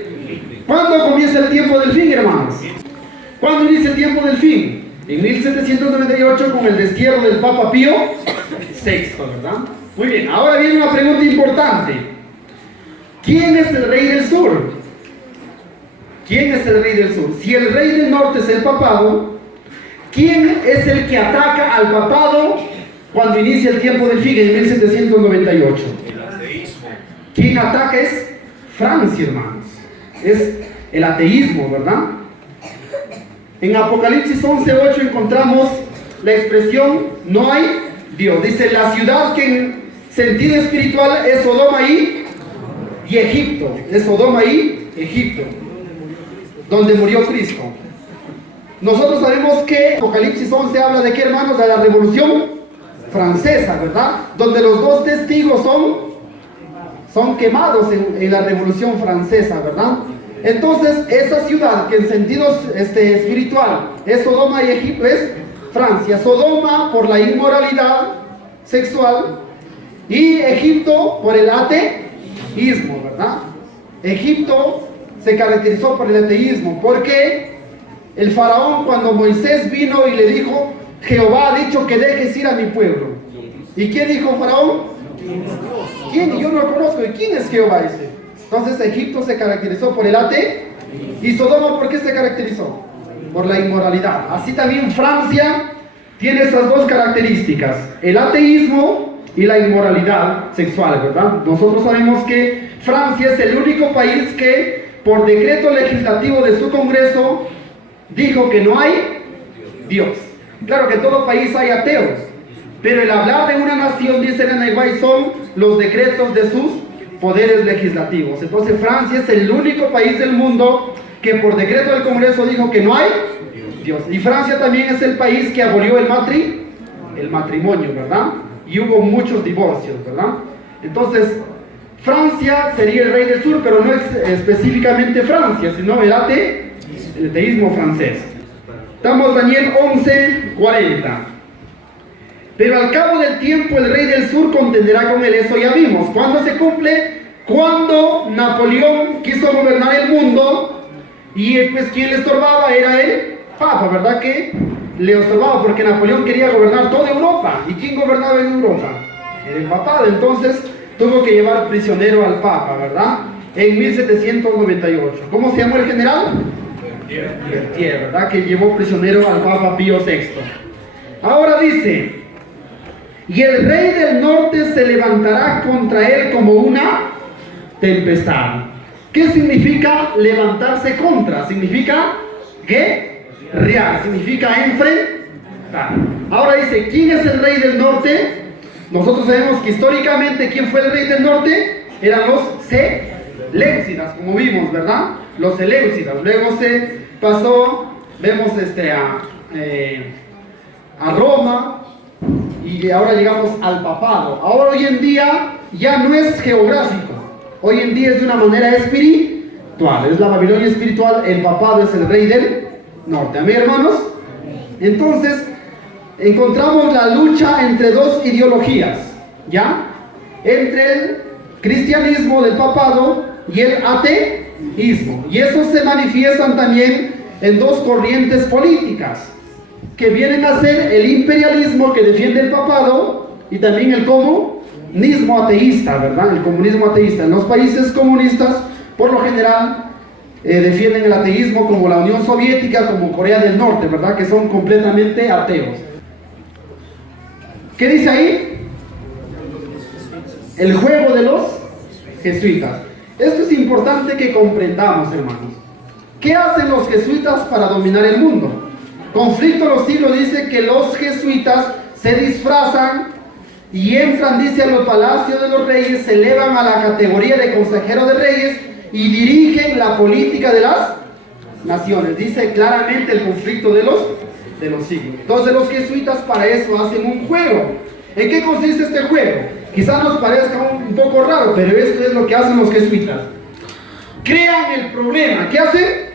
¿Cuándo comienza el tiempo del fin, hermanos? ¿Cuándo inicia el tiempo del fin? En 1798 con el destierro del Papa Pío VI, ¿verdad? Muy bien, ahora viene una pregunta importante. ¿Quién es el rey del sur? ¿Quién es el rey del sur? Si el rey del norte es el papado, ¿quién es el que ataca al papado cuando inicia el tiempo del fin en 1798? El ateísmo. ¿Quién ataca es Francia, hermanos? Es el ateísmo, ¿verdad? En Apocalipsis 11:8 encontramos la expresión no hay Dios. Dice la ciudad que en sentido espiritual es Sodoma y Egipto. Es Sodoma y Egipto, donde murió Cristo. nosotros sabemos que Apocalipsis 11 habla de qué, hermanos, de la Revolución Francesa, ¿verdad? Donde los dos testigos son quemados en la Revolución Francesa, ¿verdad? Entonces, esa ciudad que en sentido espiritual es Sodoma y Egipto, es Francia. Sodoma por la inmoralidad sexual y Egipto por el ateísmo, ¿verdad? Egipto se caracterizó por el ateísmo, porque el faraón, cuando Moisés vino y le dijo, Jehová ha dicho que dejes ir a mi pueblo. ¿Y quién dijo faraón? ¿Quién? Yo no lo conozco. ¿Y quién es Jehová ese? Entonces Egipto se caracterizó por el ateísmo. ¿Y Sodoma por qué se caracterizó? Por la inmoralidad. Así también Francia tiene esas dos características, el ateísmo y la inmoralidad sexual, ¿verdad? Nosotros sabemos que Francia es el único país que por decreto legislativo de su Congreso dijo que no hay Dios. Claro que en todo país hay ateos, pero el hablar de una nación, dice Ellen White, son los decretos de sus poderes legislativos. Entonces Francia es el único país del mundo que por decreto del Congreso dijo que no hay Dios. Y Francia también es el país que abolió el matrimonio, ¿verdad? Y hubo muchos divorcios, ¿verdad? Entonces, Francia sería el rey del sur, pero no es específicamente Francia, sino el ateísmo francés. Estamos Daniel 11:40. Pero al cabo del tiempo el rey del sur contenderá con él. Eso ya vimos. ¿Cuándo se cumple? Cuando Napoleón quiso gobernar el mundo y pues quien le estorbaba era el Papa, ¿verdad? Que le estorbaba porque Napoleón quería gobernar toda Europa. ¿Y quién gobernaba en Europa? Era el papado. Entonces tuvo que llevar prisionero al Papa, ¿verdad? En 1798. ¿Cómo se llamó el general? Berthier, ¿verdad? Que llevó prisionero al Papa Pío VI. Ahora dice, y el rey del norte se levantará contra él como una tempestad. ¿Qué significa levantarse contra? Significa guerrear, significa enfrentar. Ahora dice, ¿quién es el rey del norte? Nosotros sabemos que históricamente, ¿quién fue el rey del norte? Eran los Seleucidas, como vimos, ¿verdad? Los Seleucidas. Luego se pasó, vemos a Roma, y ahora llegamos al papado. Ahora hoy en día ya no es geográfico, hoy en día es de una manera espiritual, es la Babilonia espiritual, el papado es el rey del norte. ¿Amén, hermanos? Entonces encontramos la lucha entre dos ideologías, ¿ya? Entre el cristianismo del papado y el ateísmo, y esos se manifiestan también en dos corrientes políticas que vienen a ser el imperialismo que defiende el papado y también el comunismo ateísta, ¿verdad? El comunismo ateísta. En los países comunistas, por lo general, defienden el ateísmo, como la Unión Soviética, como Corea del Norte, ¿verdad? Que son completamente ateos. ¿Qué dice ahí? El juego de los jesuitas. Esto es importante que comprendamos, hermanos. ¿Qué hacen los jesuitas para dominar el mundo? Conflicto de los Siglos dice que los jesuitas se disfrazan y entran, dice, a los palacios de los reyes, se elevan a la categoría de consejero de reyes y dirigen la política de las naciones. Dice claramente el conflicto de los siglos. Entonces los jesuitas para eso hacen un juego. ¿En qué consiste este juego? Quizás nos parezca un poco raro, pero esto es lo que hacen los jesuitas. Crean el problema. ¿Qué hacen?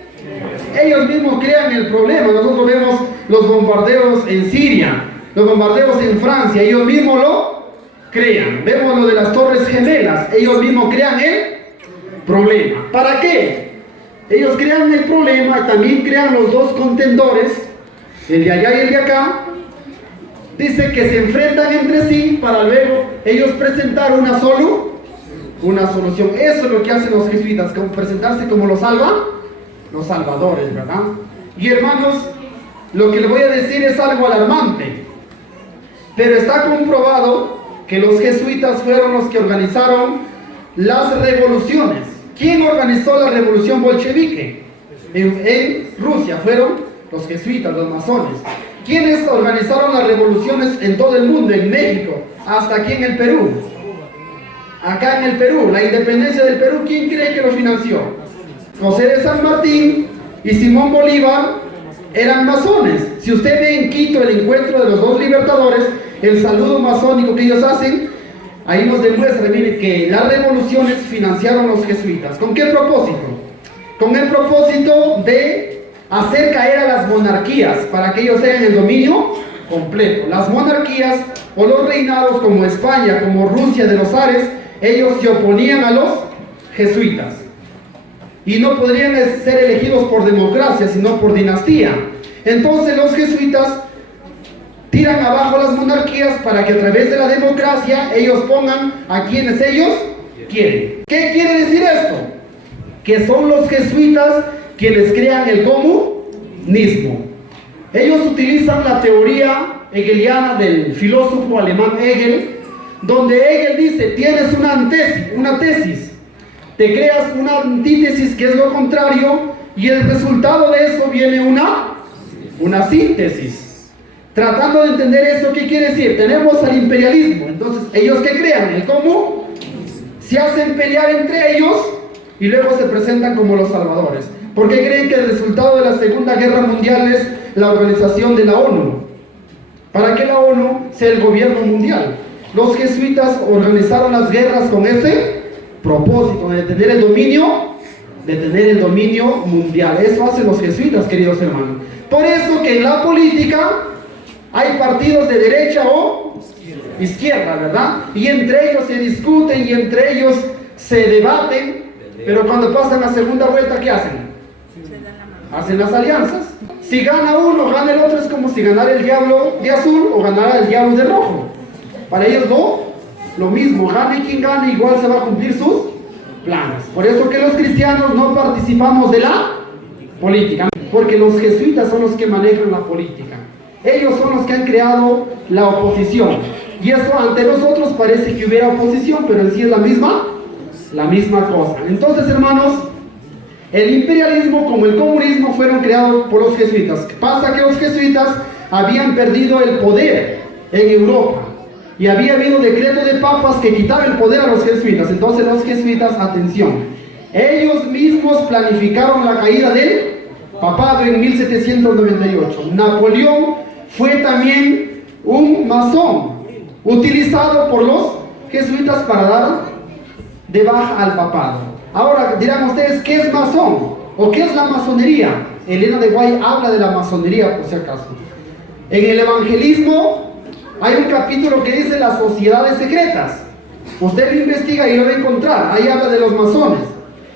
Ellos mismos crean el problema. Nosotros vemos los bombardeos en Siria, los bombardeos en Francia, ellos mismos lo crean. Vemos lo de las Torres Gemelas, ellos mismos crean el problema. ¿Para qué? Ellos crean el problema, también crean los dos contendores, el de allá y el de acá. Dice que se enfrentan entre sí para luego ellos presentar una solución. Eso es lo que hacen los jesuitas, como presentarse como los salvadores, ¿verdad? Y hermanos, lo que les voy a decir es algo alarmante, pero está comprobado que los jesuitas fueron los que organizaron las revoluciones. ¿Quién organizó la revolución bolchevique? En Rusia fueron los jesuitas, los masones. ¿Quiénes organizaron las revoluciones en todo el mundo? En México, hasta aquí en el Perú. Acá en el Perú, la independencia del Perú, ¿quién cree que lo financió? José de San Martín y Simón Bolívar eran masones. Si usted ve en Quito el encuentro de los dos libertadores, el saludo masónico que ellos hacen, ahí nos demuestra, mire, que las revoluciones financiaron los jesuitas. ¿Con qué propósito? Con el propósito de hacer caer a las monarquías para que ellos tengan el dominio completo. Las monarquías o los reinados como España, como Rusia de los zares, ellos se oponían a los jesuitas y no podrían ser elegidos por democracia, sino por dinastía. Entonces los jesuitas tiran abajo las monarquías para que a través de la democracia ellos pongan a quienes ellos quieren. ¿Qué quiere decir esto? Que son los jesuitas quienes crean el comunismo. Ellos utilizan la teoría hegeliana del filósofo alemán Hegel, donde Hegel dice, tienes una tesis, te creas una antítesis que es lo contrario, y el resultado de eso viene una síntesis. Tratando de entender eso, ¿qué quiere decir? Tenemos al imperialismo. Entonces, ¿ellos qué crean? ¿El cómo? Se hacen pelear entre ellos y luego se presentan como los salvadores. ¿Por qué creen que el resultado de la Segunda Guerra Mundial es la organización de la ONU? Para que la ONU sea el gobierno mundial. Los jesuitas organizaron las guerras con ese propósito, de tener el dominio mundial. Eso hacen los jesuitas, queridos hermanos. Por eso que en la política hay partidos de derecha o izquierda, ¿verdad? Y entre ellos se discuten y entre ellos se debaten, pero cuando pasan la segunda vuelta, ¿qué hacen? Hacen las alianzas. Si gana uno, gana el otro, es como si ganara el diablo de azul o ganara el diablo de rojo. Para ellos lo mismo, gane quien gane, igual se va a cumplir sus planes. Por eso que los cristianos no participamos de la política, porque los jesuitas son los que manejan la política. Ellos son los que han creado la oposición. Y eso ante nosotros parece que hubiera oposición, pero en sí es la misma cosa. Entonces, hermanos, el imperialismo como el comunismo fueron creados por los jesuitas. Pasa que los jesuitas habían perdido el poder en Europa y había habido decreto de papas que quitaba el poder a los jesuitas. Entonces los jesuitas, atención, ellos mismos planificaron la caída del papado en 1798. Napoleón fue también un masón utilizado por los jesuitas para dar de baja al papado. Ahora dirán ustedes, ¿qué es masón? ¿O qué es la masonería? Elena de Guay habla de la masonería, por si acaso. En el evangelismo hay un capítulo que dice las sociedades secretas. Usted lo investiga y lo va a encontrar. Ahí habla de los masones.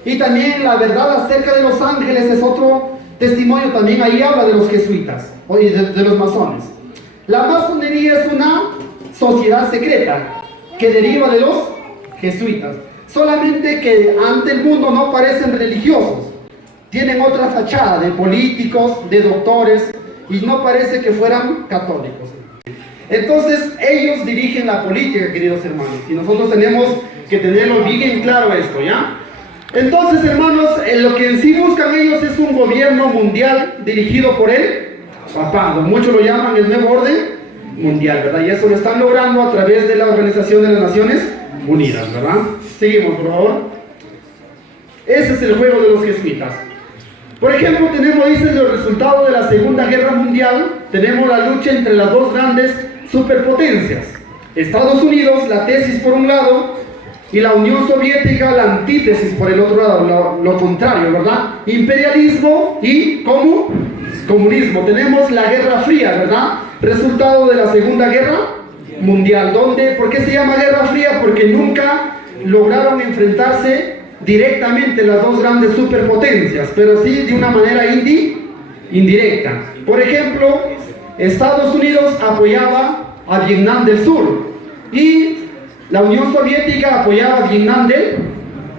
Y también la verdad acerca de los ángeles es otro testimonio. También ahí habla de los jesuitas, o de los masones. La masonería es una sociedad secreta que deriva de los jesuitas. Solamente que ante el mundo no parecen religiosos. Tienen otra fachada de políticos, de doctores, y no parece que fueran católicos. Entonces ellos dirigen la política, queridos hermanos, y nosotros tenemos que tenerlo bien claro esto, ¿ya? Entonces, hermanos, lo que en sí buscan ellos es un gobierno mundial dirigido por el papado. Muchos lo llaman el nuevo orden mundial, ¿verdad? Y eso lo están logrando a través de la Organización de las Naciones Unidas, ¿verdad? Seguimos, por favor. Ese es el juego de los jesuitas. Por ejemplo, tenemos, dice, los resultados de la Segunda Guerra Mundial. Tenemos la lucha entre las dos grandes superpotencias. Estados Unidos, la tesis por un lado, y la Unión Soviética, la antítesis por el otro lado, lo contrario, ¿verdad? Imperialismo y comunismo. Tenemos la Guerra Fría, ¿verdad? Resultado de la Segunda Guerra Mundial. ¿Por qué se llama Guerra Fría? Porque nunca lograron enfrentarse directamente las dos grandes superpotencias, pero sí de una manera indirecta. Por ejemplo, Estados Unidos apoyaba a Vietnam del Sur y la Unión Soviética apoyaba a Vietnam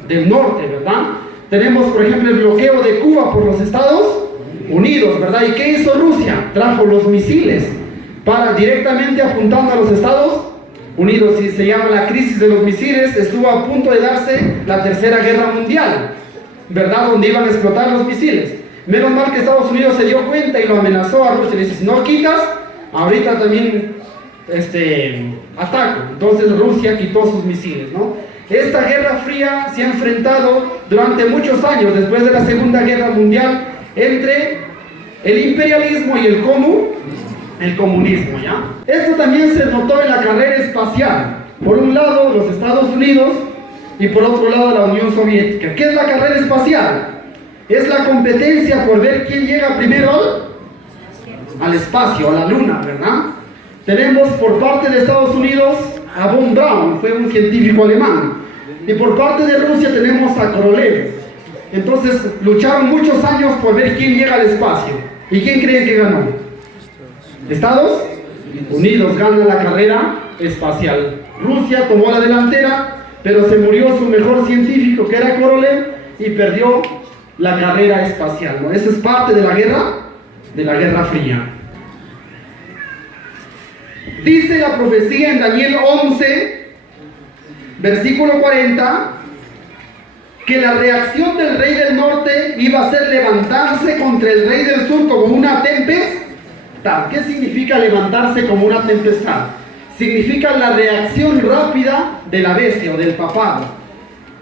del Norte, ¿verdad? Tenemos, por ejemplo, el bloqueo de Cuba por los Estados Unidos, ¿verdad? ¿Y qué hizo Rusia? Trajo los misiles para directamente apuntando a los Estados Unidos, y se llama la crisis de los misiles. Estuvo a punto de darse la Tercera Guerra Mundial, ¿verdad? Donde iban a explotar los misiles. Menos mal que Estados Unidos se dio cuenta y lo amenazó a Rusia. Le dice, si no quitas, ahorita también ataco. Entonces Rusia quitó sus misiles, ¿no? Esta Guerra Fría se ha enfrentado durante muchos años, después de la Segunda Guerra Mundial, entre el imperialismo y el comunismo, ¿ya? Esto también se notó en la carrera espacial. Por un lado, los Estados Unidos y por otro lado, la Unión Soviética. ¿Qué es la carrera espacial? Es la competencia por ver quién llega primero al espacio, a la luna, ¿verdad? Tenemos por parte de Estados Unidos a von Braun, fue un científico alemán. Y por parte de Rusia tenemos a Korolev. Entonces lucharon muchos años por ver quién llega al espacio. ¿Y quién creen que ganó? Estados Unidos gana la carrera espacial. Rusia tomó la delantera, pero se murió su mejor científico, que era Korolev, y perdió la carrera espacial, ¿no? Esa es parte de la Guerra Fría. Dice la profecía en Daniel 11, versículo 40, que la reacción del rey del norte iba a ser levantarse contra el rey del sur como una tempestad. ¿Qué significa levantarse como una tempestad? Significa la reacción rápida de la bestia o del papado.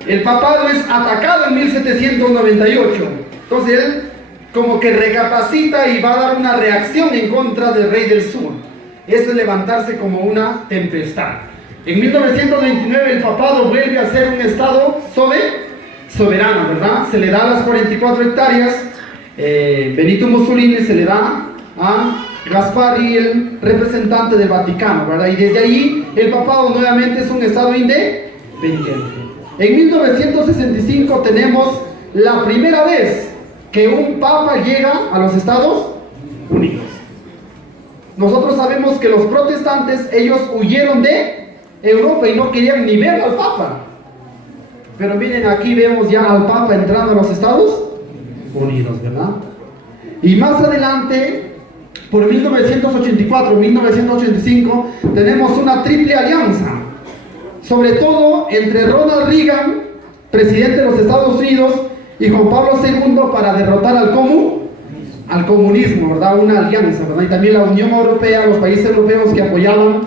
El papado es atacado en 1798. Entonces él como que recapacita y va a dar una reacción en contra del rey del sur. Eso es levantarse como una tempestad. En 1929 el papado vuelve a ser un estado soberano, ¿verdad? Se le da las 44 hectáreas. Benito Mussolini se le da a Gaspari, el representante del Vaticano, ¿verdad? Y desde ahí el papado nuevamente es un estado independiente. En 1965 tenemos la primera vez que un papa llega a los Estados Unidos. Nosotros sabemos que los protestantes, ellos huyeron de Europa y no querían ni ver al papa. Pero miren, aquí vemos ya al papa entrando a los Estados Unidos, ¿verdad? Y más adelante, por 1984, 1985, tenemos una triple alianza. Sobre todo entre Ronald Reagan, presidente de los Estados Unidos, y Juan Pablo II para derrotar al comunismo, ¿verdad? Una alianza, ¿verdad? Y también la Unión Europea, los países europeos que apoyaban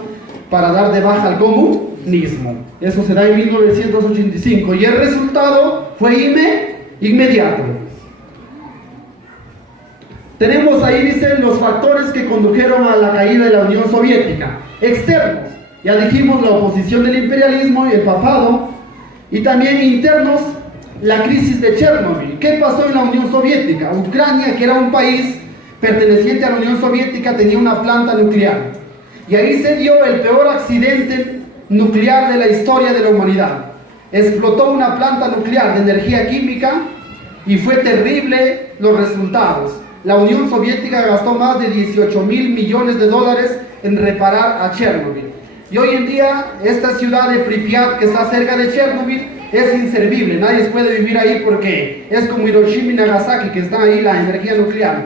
para dar de baja al comunismo. Eso se da en 1985 y el resultado fue inmediato. Tenemos ahí, dicen, los factores que condujeron a la caída de la Unión Soviética. Externos, ya dijimos, la oposición del imperialismo y el papado. Y también internos, la crisis de Chernobyl. ¿Qué pasó en la Unión Soviética? Ucrania, que era un país perteneciente a la Unión Soviética, tenía una planta nuclear. Y ahí se dio el peor accidente nuclear de la historia de la humanidad. Explotó una planta nuclear de energía química y fue terrible los resultados. La Unión Soviética gastó más de 18.000 millones de dólares en reparar a Chernobyl. Y hoy en día, esta ciudad de Pripyat, que está cerca de Chernobyl, es inservible. Nadie puede vivir ahí porque es como Hiroshima y Nagasaki, que está ahí la energía nuclear.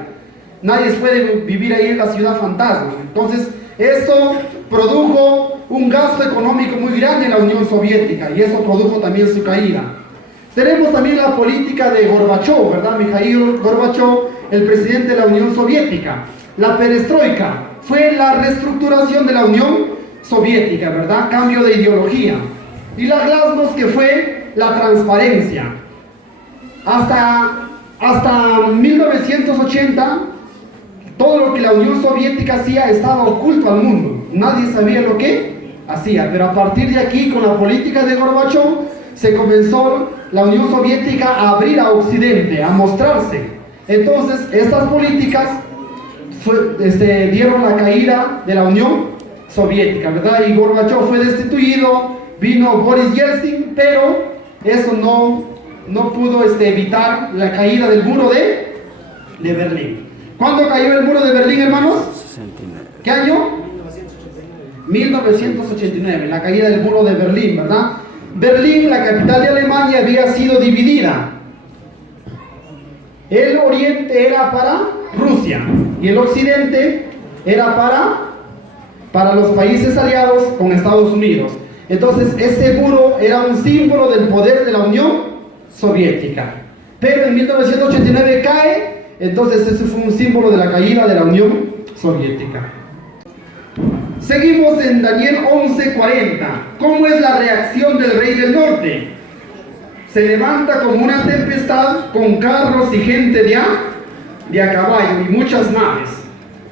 Nadie puede vivir ahí en la ciudad fantasma. Entonces, eso produjo un gasto económico muy grande en la Unión Soviética y eso produjo también su caída. Tenemos también la política de Gorbachov, ¿verdad? Mikhail Gorbachov, el presidente de la Unión Soviética. La perestroika fue la reestructuración de la Unión Soviética, ¿verdad? Cambio de ideología. Y la glasnost, que fue la transparencia. Hasta 1980, todo lo que la Unión Soviética hacía estaba oculto al mundo. Nadie sabía lo que hacía. Pero a partir de aquí, con la política de Gorbachov, se comenzó la Unión Soviética a abrir a Occidente, a mostrarse. Entonces, estas políticas dieron la caída de la Unión Soviética, ¿verdad? Y Gorbachov fue destituido, vino Boris Yeltsin, pero eso no pudo evitar la caída del muro de Berlín. ¿Cuándo cayó el muro de Berlín, hermanos? 69. ¿Qué año? 1989, la caída del muro de Berlín, ¿verdad? Berlín, la capital de Alemania, había sido dividida. El oriente era para Rusia y el occidente era para los países aliados con Estados Unidos. Entonces ese muro era un símbolo del poder de la Unión Soviética. Pero en 1989 cae, entonces ese fue un símbolo de la caída de la Unión Soviética. Seguimos en Daniel 11:40. ¿Cómo es la reacción del rey del norte? Se levanta como una tempestad con carros y gente de de a caballo y muchas naves.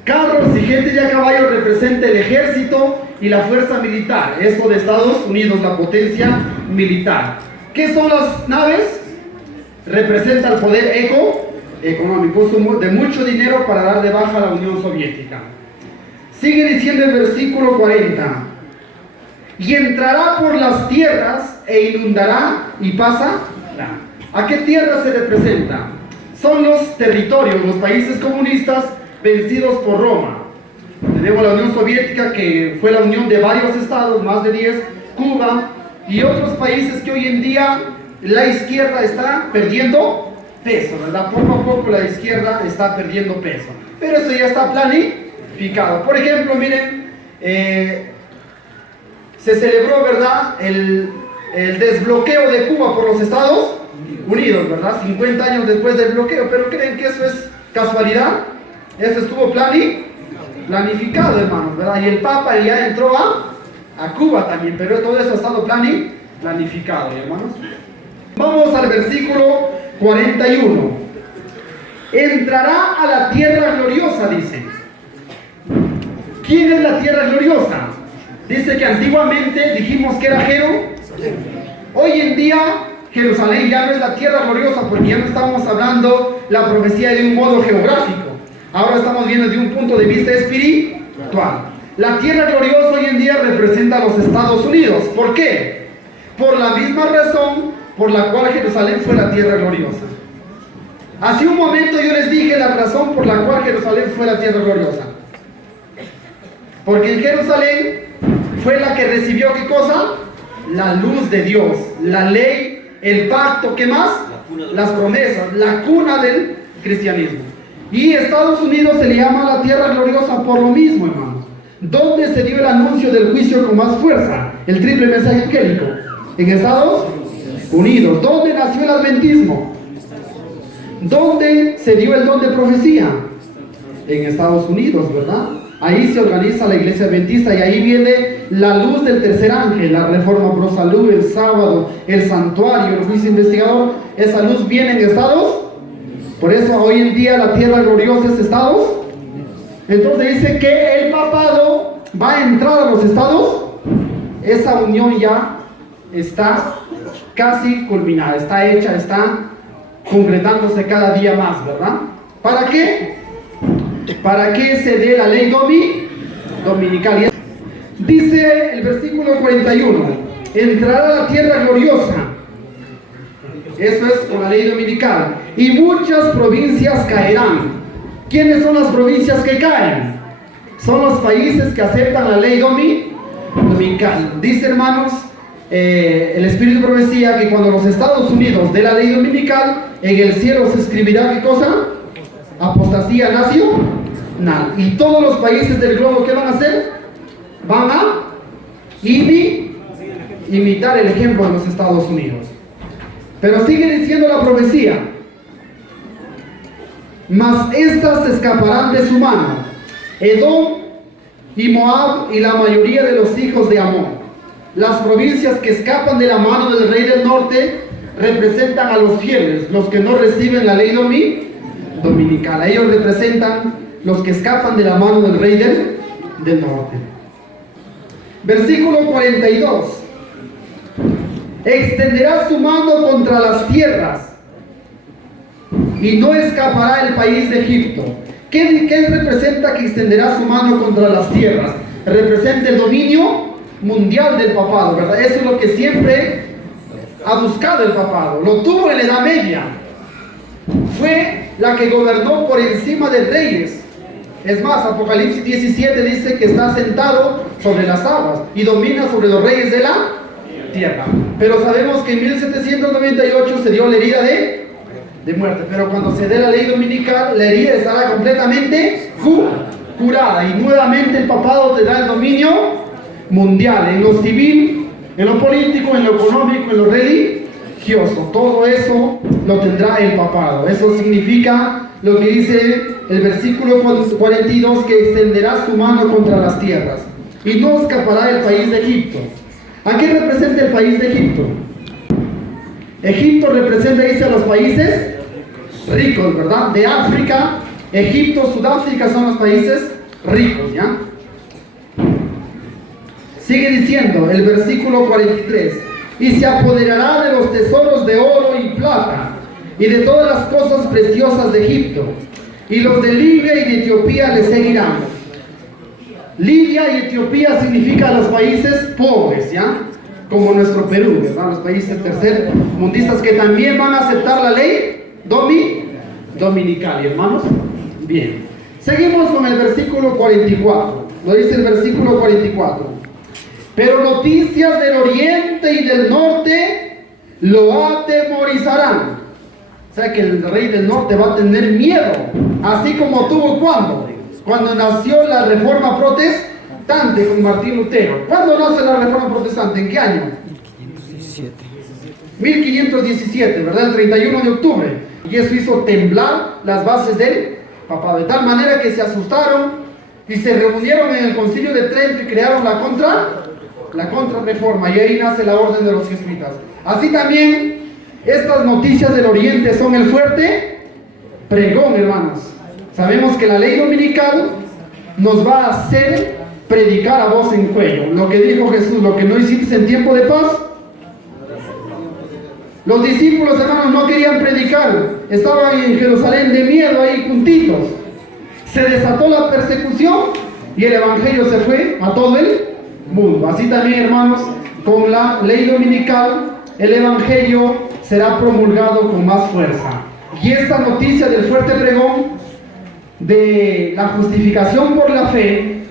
Carros y gente de a caballo representa el ejército y la fuerza militar. Esto de Estados Unidos, la potencia militar. ¿Qué son las naves? Representa el poder económico, de mucho dinero para dar de baja a la Unión Soviética. Sigue diciendo el versículo 40. Y entrará por las tierras e inundará y pasará. ¿A qué tierra se representa? Son los territorios, los países comunistas vencidos por Roma. Tenemos la Unión Soviética, que fue la unión de varios estados, más de 10, Cuba y otros países que hoy en día la izquierda está perdiendo peso, ¿verdad? Poco a poco la izquierda está perdiendo peso. Pero eso ya está planificado. Por ejemplo, miren, se celebró, ¿verdad?, el desbloqueo de Cuba por los Estados Unidos, ¿verdad? 50 años después del bloqueo. ¿Pero creen que eso es casualidad? Eso estuvo planificado, hermanos, ¿verdad? Y el Papa ya entró a Cuba también, pero todo eso ha estado planificado, hermanos. Vamos al versículo 41. Entrará a la tierra gloriosa, dice. ¿Quién es la tierra gloriosa? Dice que antiguamente dijimos que era Jerusalén. Hoy en día Jerusalén ya no es la tierra gloriosa, porque ya no estamos hablando la profecía de un modo geográfico. Ahora estamos viendo de un punto de vista espiritual. La tierra gloriosa hoy en día representa a los Estados Unidos. ¿Por qué? Por la misma razón por la cual Jerusalén fue la tierra gloriosa. Hace un momento yo les dije la razón por la cual Jerusalén fue la tierra gloriosa. Porque en Jerusalén fue la que recibió, ¿qué cosa? La luz de Dios, la ley, el pacto, ¿qué más? Las promesas, la cuna del cristianismo. Y Estados Unidos se le llama la tierra gloriosa por lo mismo, hermanos. ¿Dónde se dio el anuncio del juicio con más fuerza? El triple mensaje angélico. En Estados Unidos. ¿Dónde nació el adventismo? ¿Dónde se dio el don de profecía? En Estados Unidos, ¿verdad? Ahí se organiza la iglesia adventista y ahí viene la luz del tercer ángel, la reforma pro salud, el sábado, el santuario, el juicio investigador. Esa luz viene en Estados. Por eso hoy en día la tierra gloriosa es Estados. Entonces dice que el papado va a entrar a los estados. Esa unión ya está casi culminada, está hecha, está concretándose cada día más, ¿verdad? ¿Para qué? Para que se dé la ley dominical. Dice el versículo 41, entrará a la tierra gloriosa. Eso es con la ley dominical. Y muchas provincias caerán. ¿Quiénes son las provincias que caen? Son los países que aceptan la ley dominical. Dice, hermanos, el Espíritu de profecía que cuando los Estados Unidos dé la ley dominical, en el cielo se escribirá, ¿qué cosa? Apostasía nacional. Y todos los países del globo, ¿qué van a hacer? Van a imitar el ejemplo de los Estados Unidos. Pero sigue diciendo la profecía: mas estas se escaparán de su mano, Edom y Moab y la mayoría de los hijos de Amón. Las provincias que escapan de la mano del rey del norte representan a los fieles, los que no reciben la ley dominical. A ellos representan los que escapan de la mano del rey del norte. Versículo 42. Extenderá su mano contra las tierras y no escapará el país de Egipto. ¿Qué representa que extenderá su mano contra las tierras? Representa el dominio mundial del papado, ¿verdad? Eso es lo que siempre ha buscado el papado. Lo tuvo en la Edad Media. Fue la que gobernó por encima de reyes. Es más, Apocalipsis 17 dice que está sentado sobre las aguas y domina sobre los reyes de la tierra. Pero sabemos que en 1798 se dio la herida de muerte. Pero cuando se dé la ley dominical, la herida estará completamente curada. Y nuevamente el papado tendrá el dominio mundial, en lo civil, en lo político, en lo económico, en lo religioso. Todo eso lo tendrá el papado. Eso significa lo que dice el versículo 42, que extenderá su mano contra las tierras y no escapará el país de Egipto. ¿A qué representa el país de Egipto? Egipto representa, dice, a los países ricos, ¿verdad? De África Egipto, Sudáfrica son los países ricos, ¿ya? Sigue diciendo el versículo 43, y se apoderará de los tesoros de oro y plata, y de todas las cosas preciosas de Egipto, y los de Libia y de Etiopía le seguirán. Libia y Etiopía significan los países pobres, ¿ya? Como nuestro Perú, ¿verdad? Los países tercermundistas que también van a aceptar la ley dominical, hermanos. Bien, seguimos con el versículo 44. Lo dice el versículo 44. Pero noticias del oriente y del norte lo atemorizarán. O sea que el rey del norte va a tener miedo, así como tuvo cuando nació la Reforma Protestante con Martín Lutero. ¿Cuándo nace la Reforma Protestante? ¿En qué año? 1517, ¿verdad? El 31 de octubre. Y eso hizo temblar las bases del papado, de tal manera que se asustaron y se reunieron en el Concilio de Trento y crearon la Contrarreforma, y ahí nace la Orden de los Jesuitas. Así también, estas noticias del oriente son el fuerte pregón, hermanos. Sabemos que la ley dominical nos va a hacer predicar a voz en cuello. Lo que dijo Jesús, lo que no hiciste en tiempo de paz. Los discípulos, hermanos, no querían predicar. Estaban en Jerusalén de miedo ahí juntitos. Se desató la persecución y el evangelio se fue a todo el mundo. Así también, hermanos, con la ley dominical, el evangelio será promulgado con más fuerza. Y esta noticia del fuerte pregón de la justificación por la fe,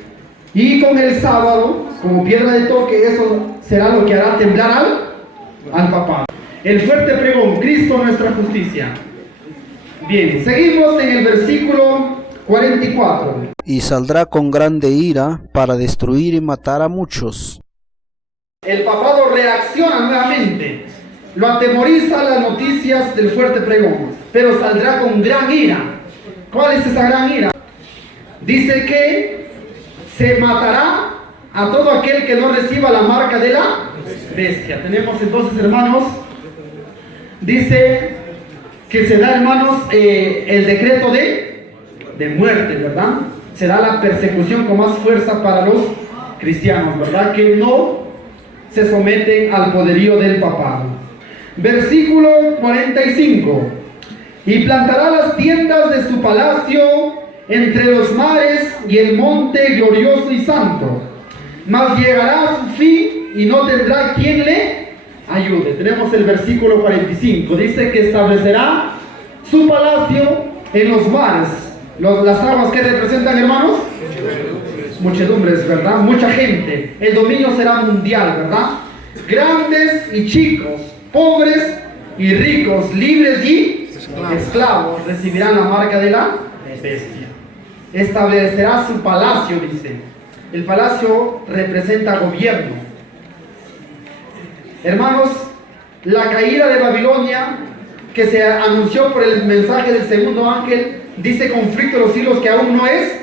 y con el sábado como piedra de toque, eso será lo que hará temblar al papado. El fuerte pregón, Cristo nuestra justicia. Bien, seguimos en el versículo 44. Y saldrá con grande ira para destruir y matar a muchos. El papado reacciona nuevamente, lo atemoriza las noticias del fuerte pregón, pero saldrá con gran ira. ¿Cuál es esa gran ira? Dice que se matará a todo aquel que no reciba la marca de la bestia. Tenemos entonces, hermanos, dice que se da, hermanos, el decreto de muerte, ¿verdad? Será la persecución con más fuerza para los cristianos, ¿verdad? Que no se someten al poderío del papado. Versículo 45. Y plantará las tiendas de su palacio entre los mares y el monte glorioso y santo. Mas llegará a su fin y no tendrá quien le ayude. Tenemos el versículo 45. Dice que establecerá su palacio en los mares. Las aguas que representan, hermanos, muchedumbres, ¿verdad? Mucha gente. El dominio será mundial, ¿verdad? Grandes y chicos, pobres y ricos, libres y esclavos recibirán la marca de la bestia. Establecerá su palacio, dice. El palacio representa gobierno. Hermanos, la caída de Babilonia, que se anunció por el mensaje del segundo ángel, dice conflicto de los siglos, que aún no es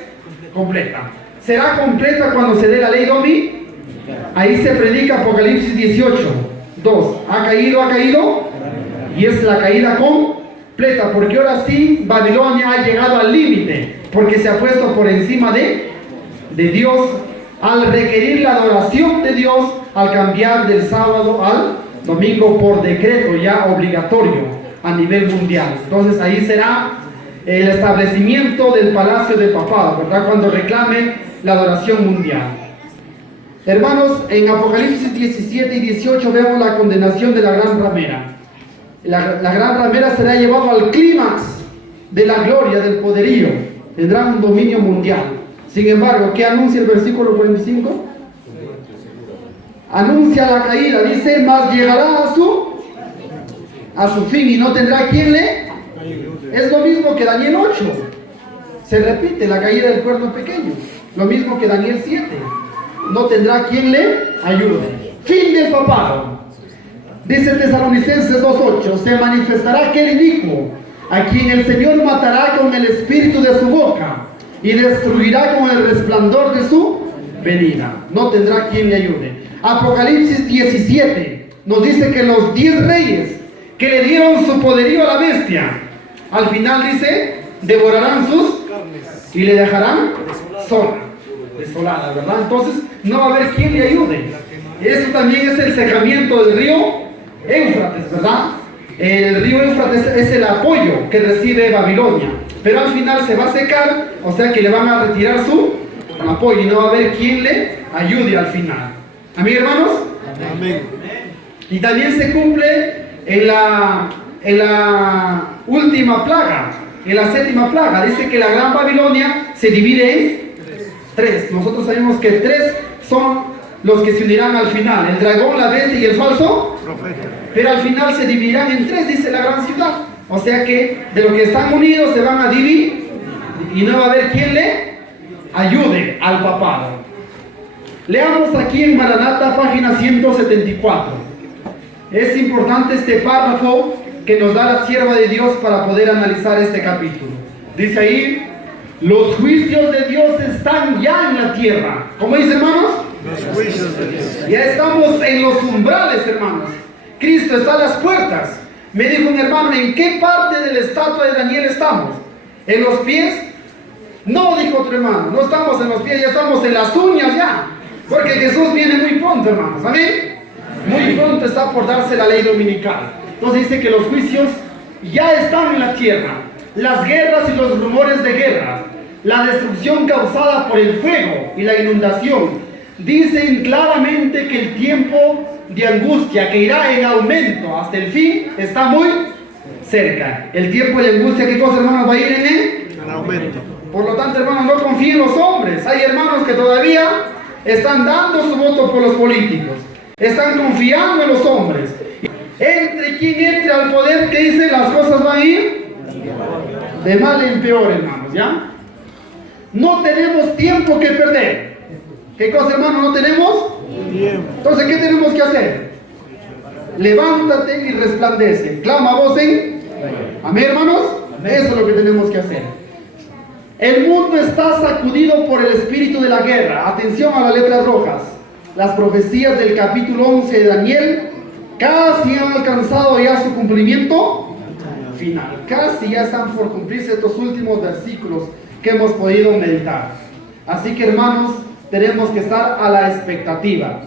completa. Será completa cuando se dé la ley dominical. Ahí se predica Apocalipsis 18:2. Ha caído, y es la caída completa, porque ahora sí Babilonia ha llegado al límite, porque se ha puesto por encima de Dios, al requerir la adoración de Dios, al cambiar del sábado al domingo por decreto ya obligatorio a nivel mundial. Entonces ahí será el establecimiento del palacio del papado, ¿verdad? Cuando reclame la adoración mundial. Hermanos, en Apocalipsis 17 y 18 vemos la condenación de la gran ramera. La gran ramera será llevado al clímax de la gloria, del poderío. Tendrá un dominio mundial. Sin embargo, ¿qué anuncia el versículo 45? Anuncia la caída. Dice, mas llegará a su fin y no tendrá quien le... Es lo mismo que Daniel 8. Se repite la caída del cuerno pequeño. Lo mismo que Daniel 7. No tendrá quien le ayude. Fin del papado. Dice Tesalonicenses 2:8. Se manifestará aquel inicuo, a quien el Señor matará con el espíritu de su boca y destruirá con el resplandor de su venida. No tendrá quien le ayude. Apocalipsis 17 nos dice que los 10 reyes que le dieron su poderío a la bestia, al final dice, devorarán sus y le dejarán sola, desolada, ¿verdad? Entonces no va a haber quien le ayude. Eso también es el secamiento del río Éufrates, ¿verdad? El río Éufrates es el apoyo que recibe Babilonia, pero al final se va a secar, o sea que le van a retirar su apoyo y no va a haber quien le ayude al final. ¿Amén, hermanos? Amén. Y también se cumple en la última plaga, en la séptima plaga. Dice que la gran Babilonia se divide en tres. Nosotros sabemos que tres son los que se unirán al final: el dragón, la bestia y el falso Profeta. pero al final se dividirán en tres, dice la gran ciudad. O sea que de lo que están unidos se van a dividir y no va a haber quien le ayude al papado. Leamos aquí en Maranata, página 174. Es importante este párrafo que nos da la sierva de Dios para poder analizar este capítulo. Dice ahí: los juicios de Dios están ya en la tierra. ¿Cómo dice, hermanos? Los juicios de Dios. Ya estamos en los umbrales, hermanos. Cristo está a las puertas. Me dijo un hermano: ¿en qué parte de la estatua de Daniel estamos? ¿En los pies? No, dijo otro hermano, no estamos en los pies, ya estamos en las uñas ya. Porque Jesús viene muy pronto, hermanos. ¿Amén? Muy pronto está por darse la ley dominical. Entonces dice que los juicios ya están en la tierra. Las guerras y los rumores de guerra, la destrucción causada por el fuego y la inundación, dicen claramente que el tiempo de angustia que irá en aumento hasta el fin está muy cerca. El tiempo de angustia, ¿qué cosa, hermanos, va a ir en él? En aumento. Por lo tanto, hermanos, no confíen en los hombres. Hay hermanos que todavía están dando su voto por los políticos, están confiando en los hombres. Entre quien entre al poder, que dice, las cosas van a ir de mal en peor, hermanos, ¿ya? No tenemos tiempo que perder. ¿Qué cosa, hermano? No tenemos Tiempo. entonces, ¿qué tenemos que hacer? Levántate y resplandece. Clama a voz en amén, hermanos. Eso es lo que tenemos que hacer. El mundo está sacudido por el espíritu de la guerra. Atención a las letras rojas. Las profecías del capítulo 11 de Daniel casi han alcanzado ya su cumplimiento final. Casi ya están por cumplirse estos últimos versículos que hemos podido meditar. Así que, hermanos, tenemos que estar a la expectativa.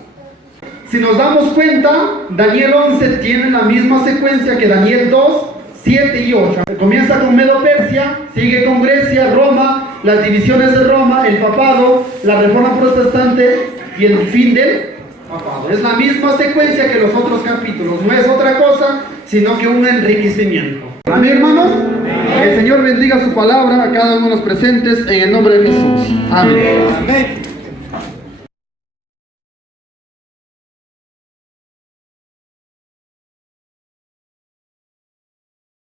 Si nos damos cuenta, Daniel 11 tiene la misma secuencia que Daniel 2, 7 y 8. Comienza con Medo-Persia, sigue con Grecia, Roma, las divisiones de Roma, el papado, la reforma protestante y el fin del papado. Es la misma secuencia que los otros capítulos. No es otra cosa, sino que un enriquecimiento. Amén, hermanos. El Señor bendiga su palabra a cada uno de los presentes en el nombre de Jesús. Amén. Amén.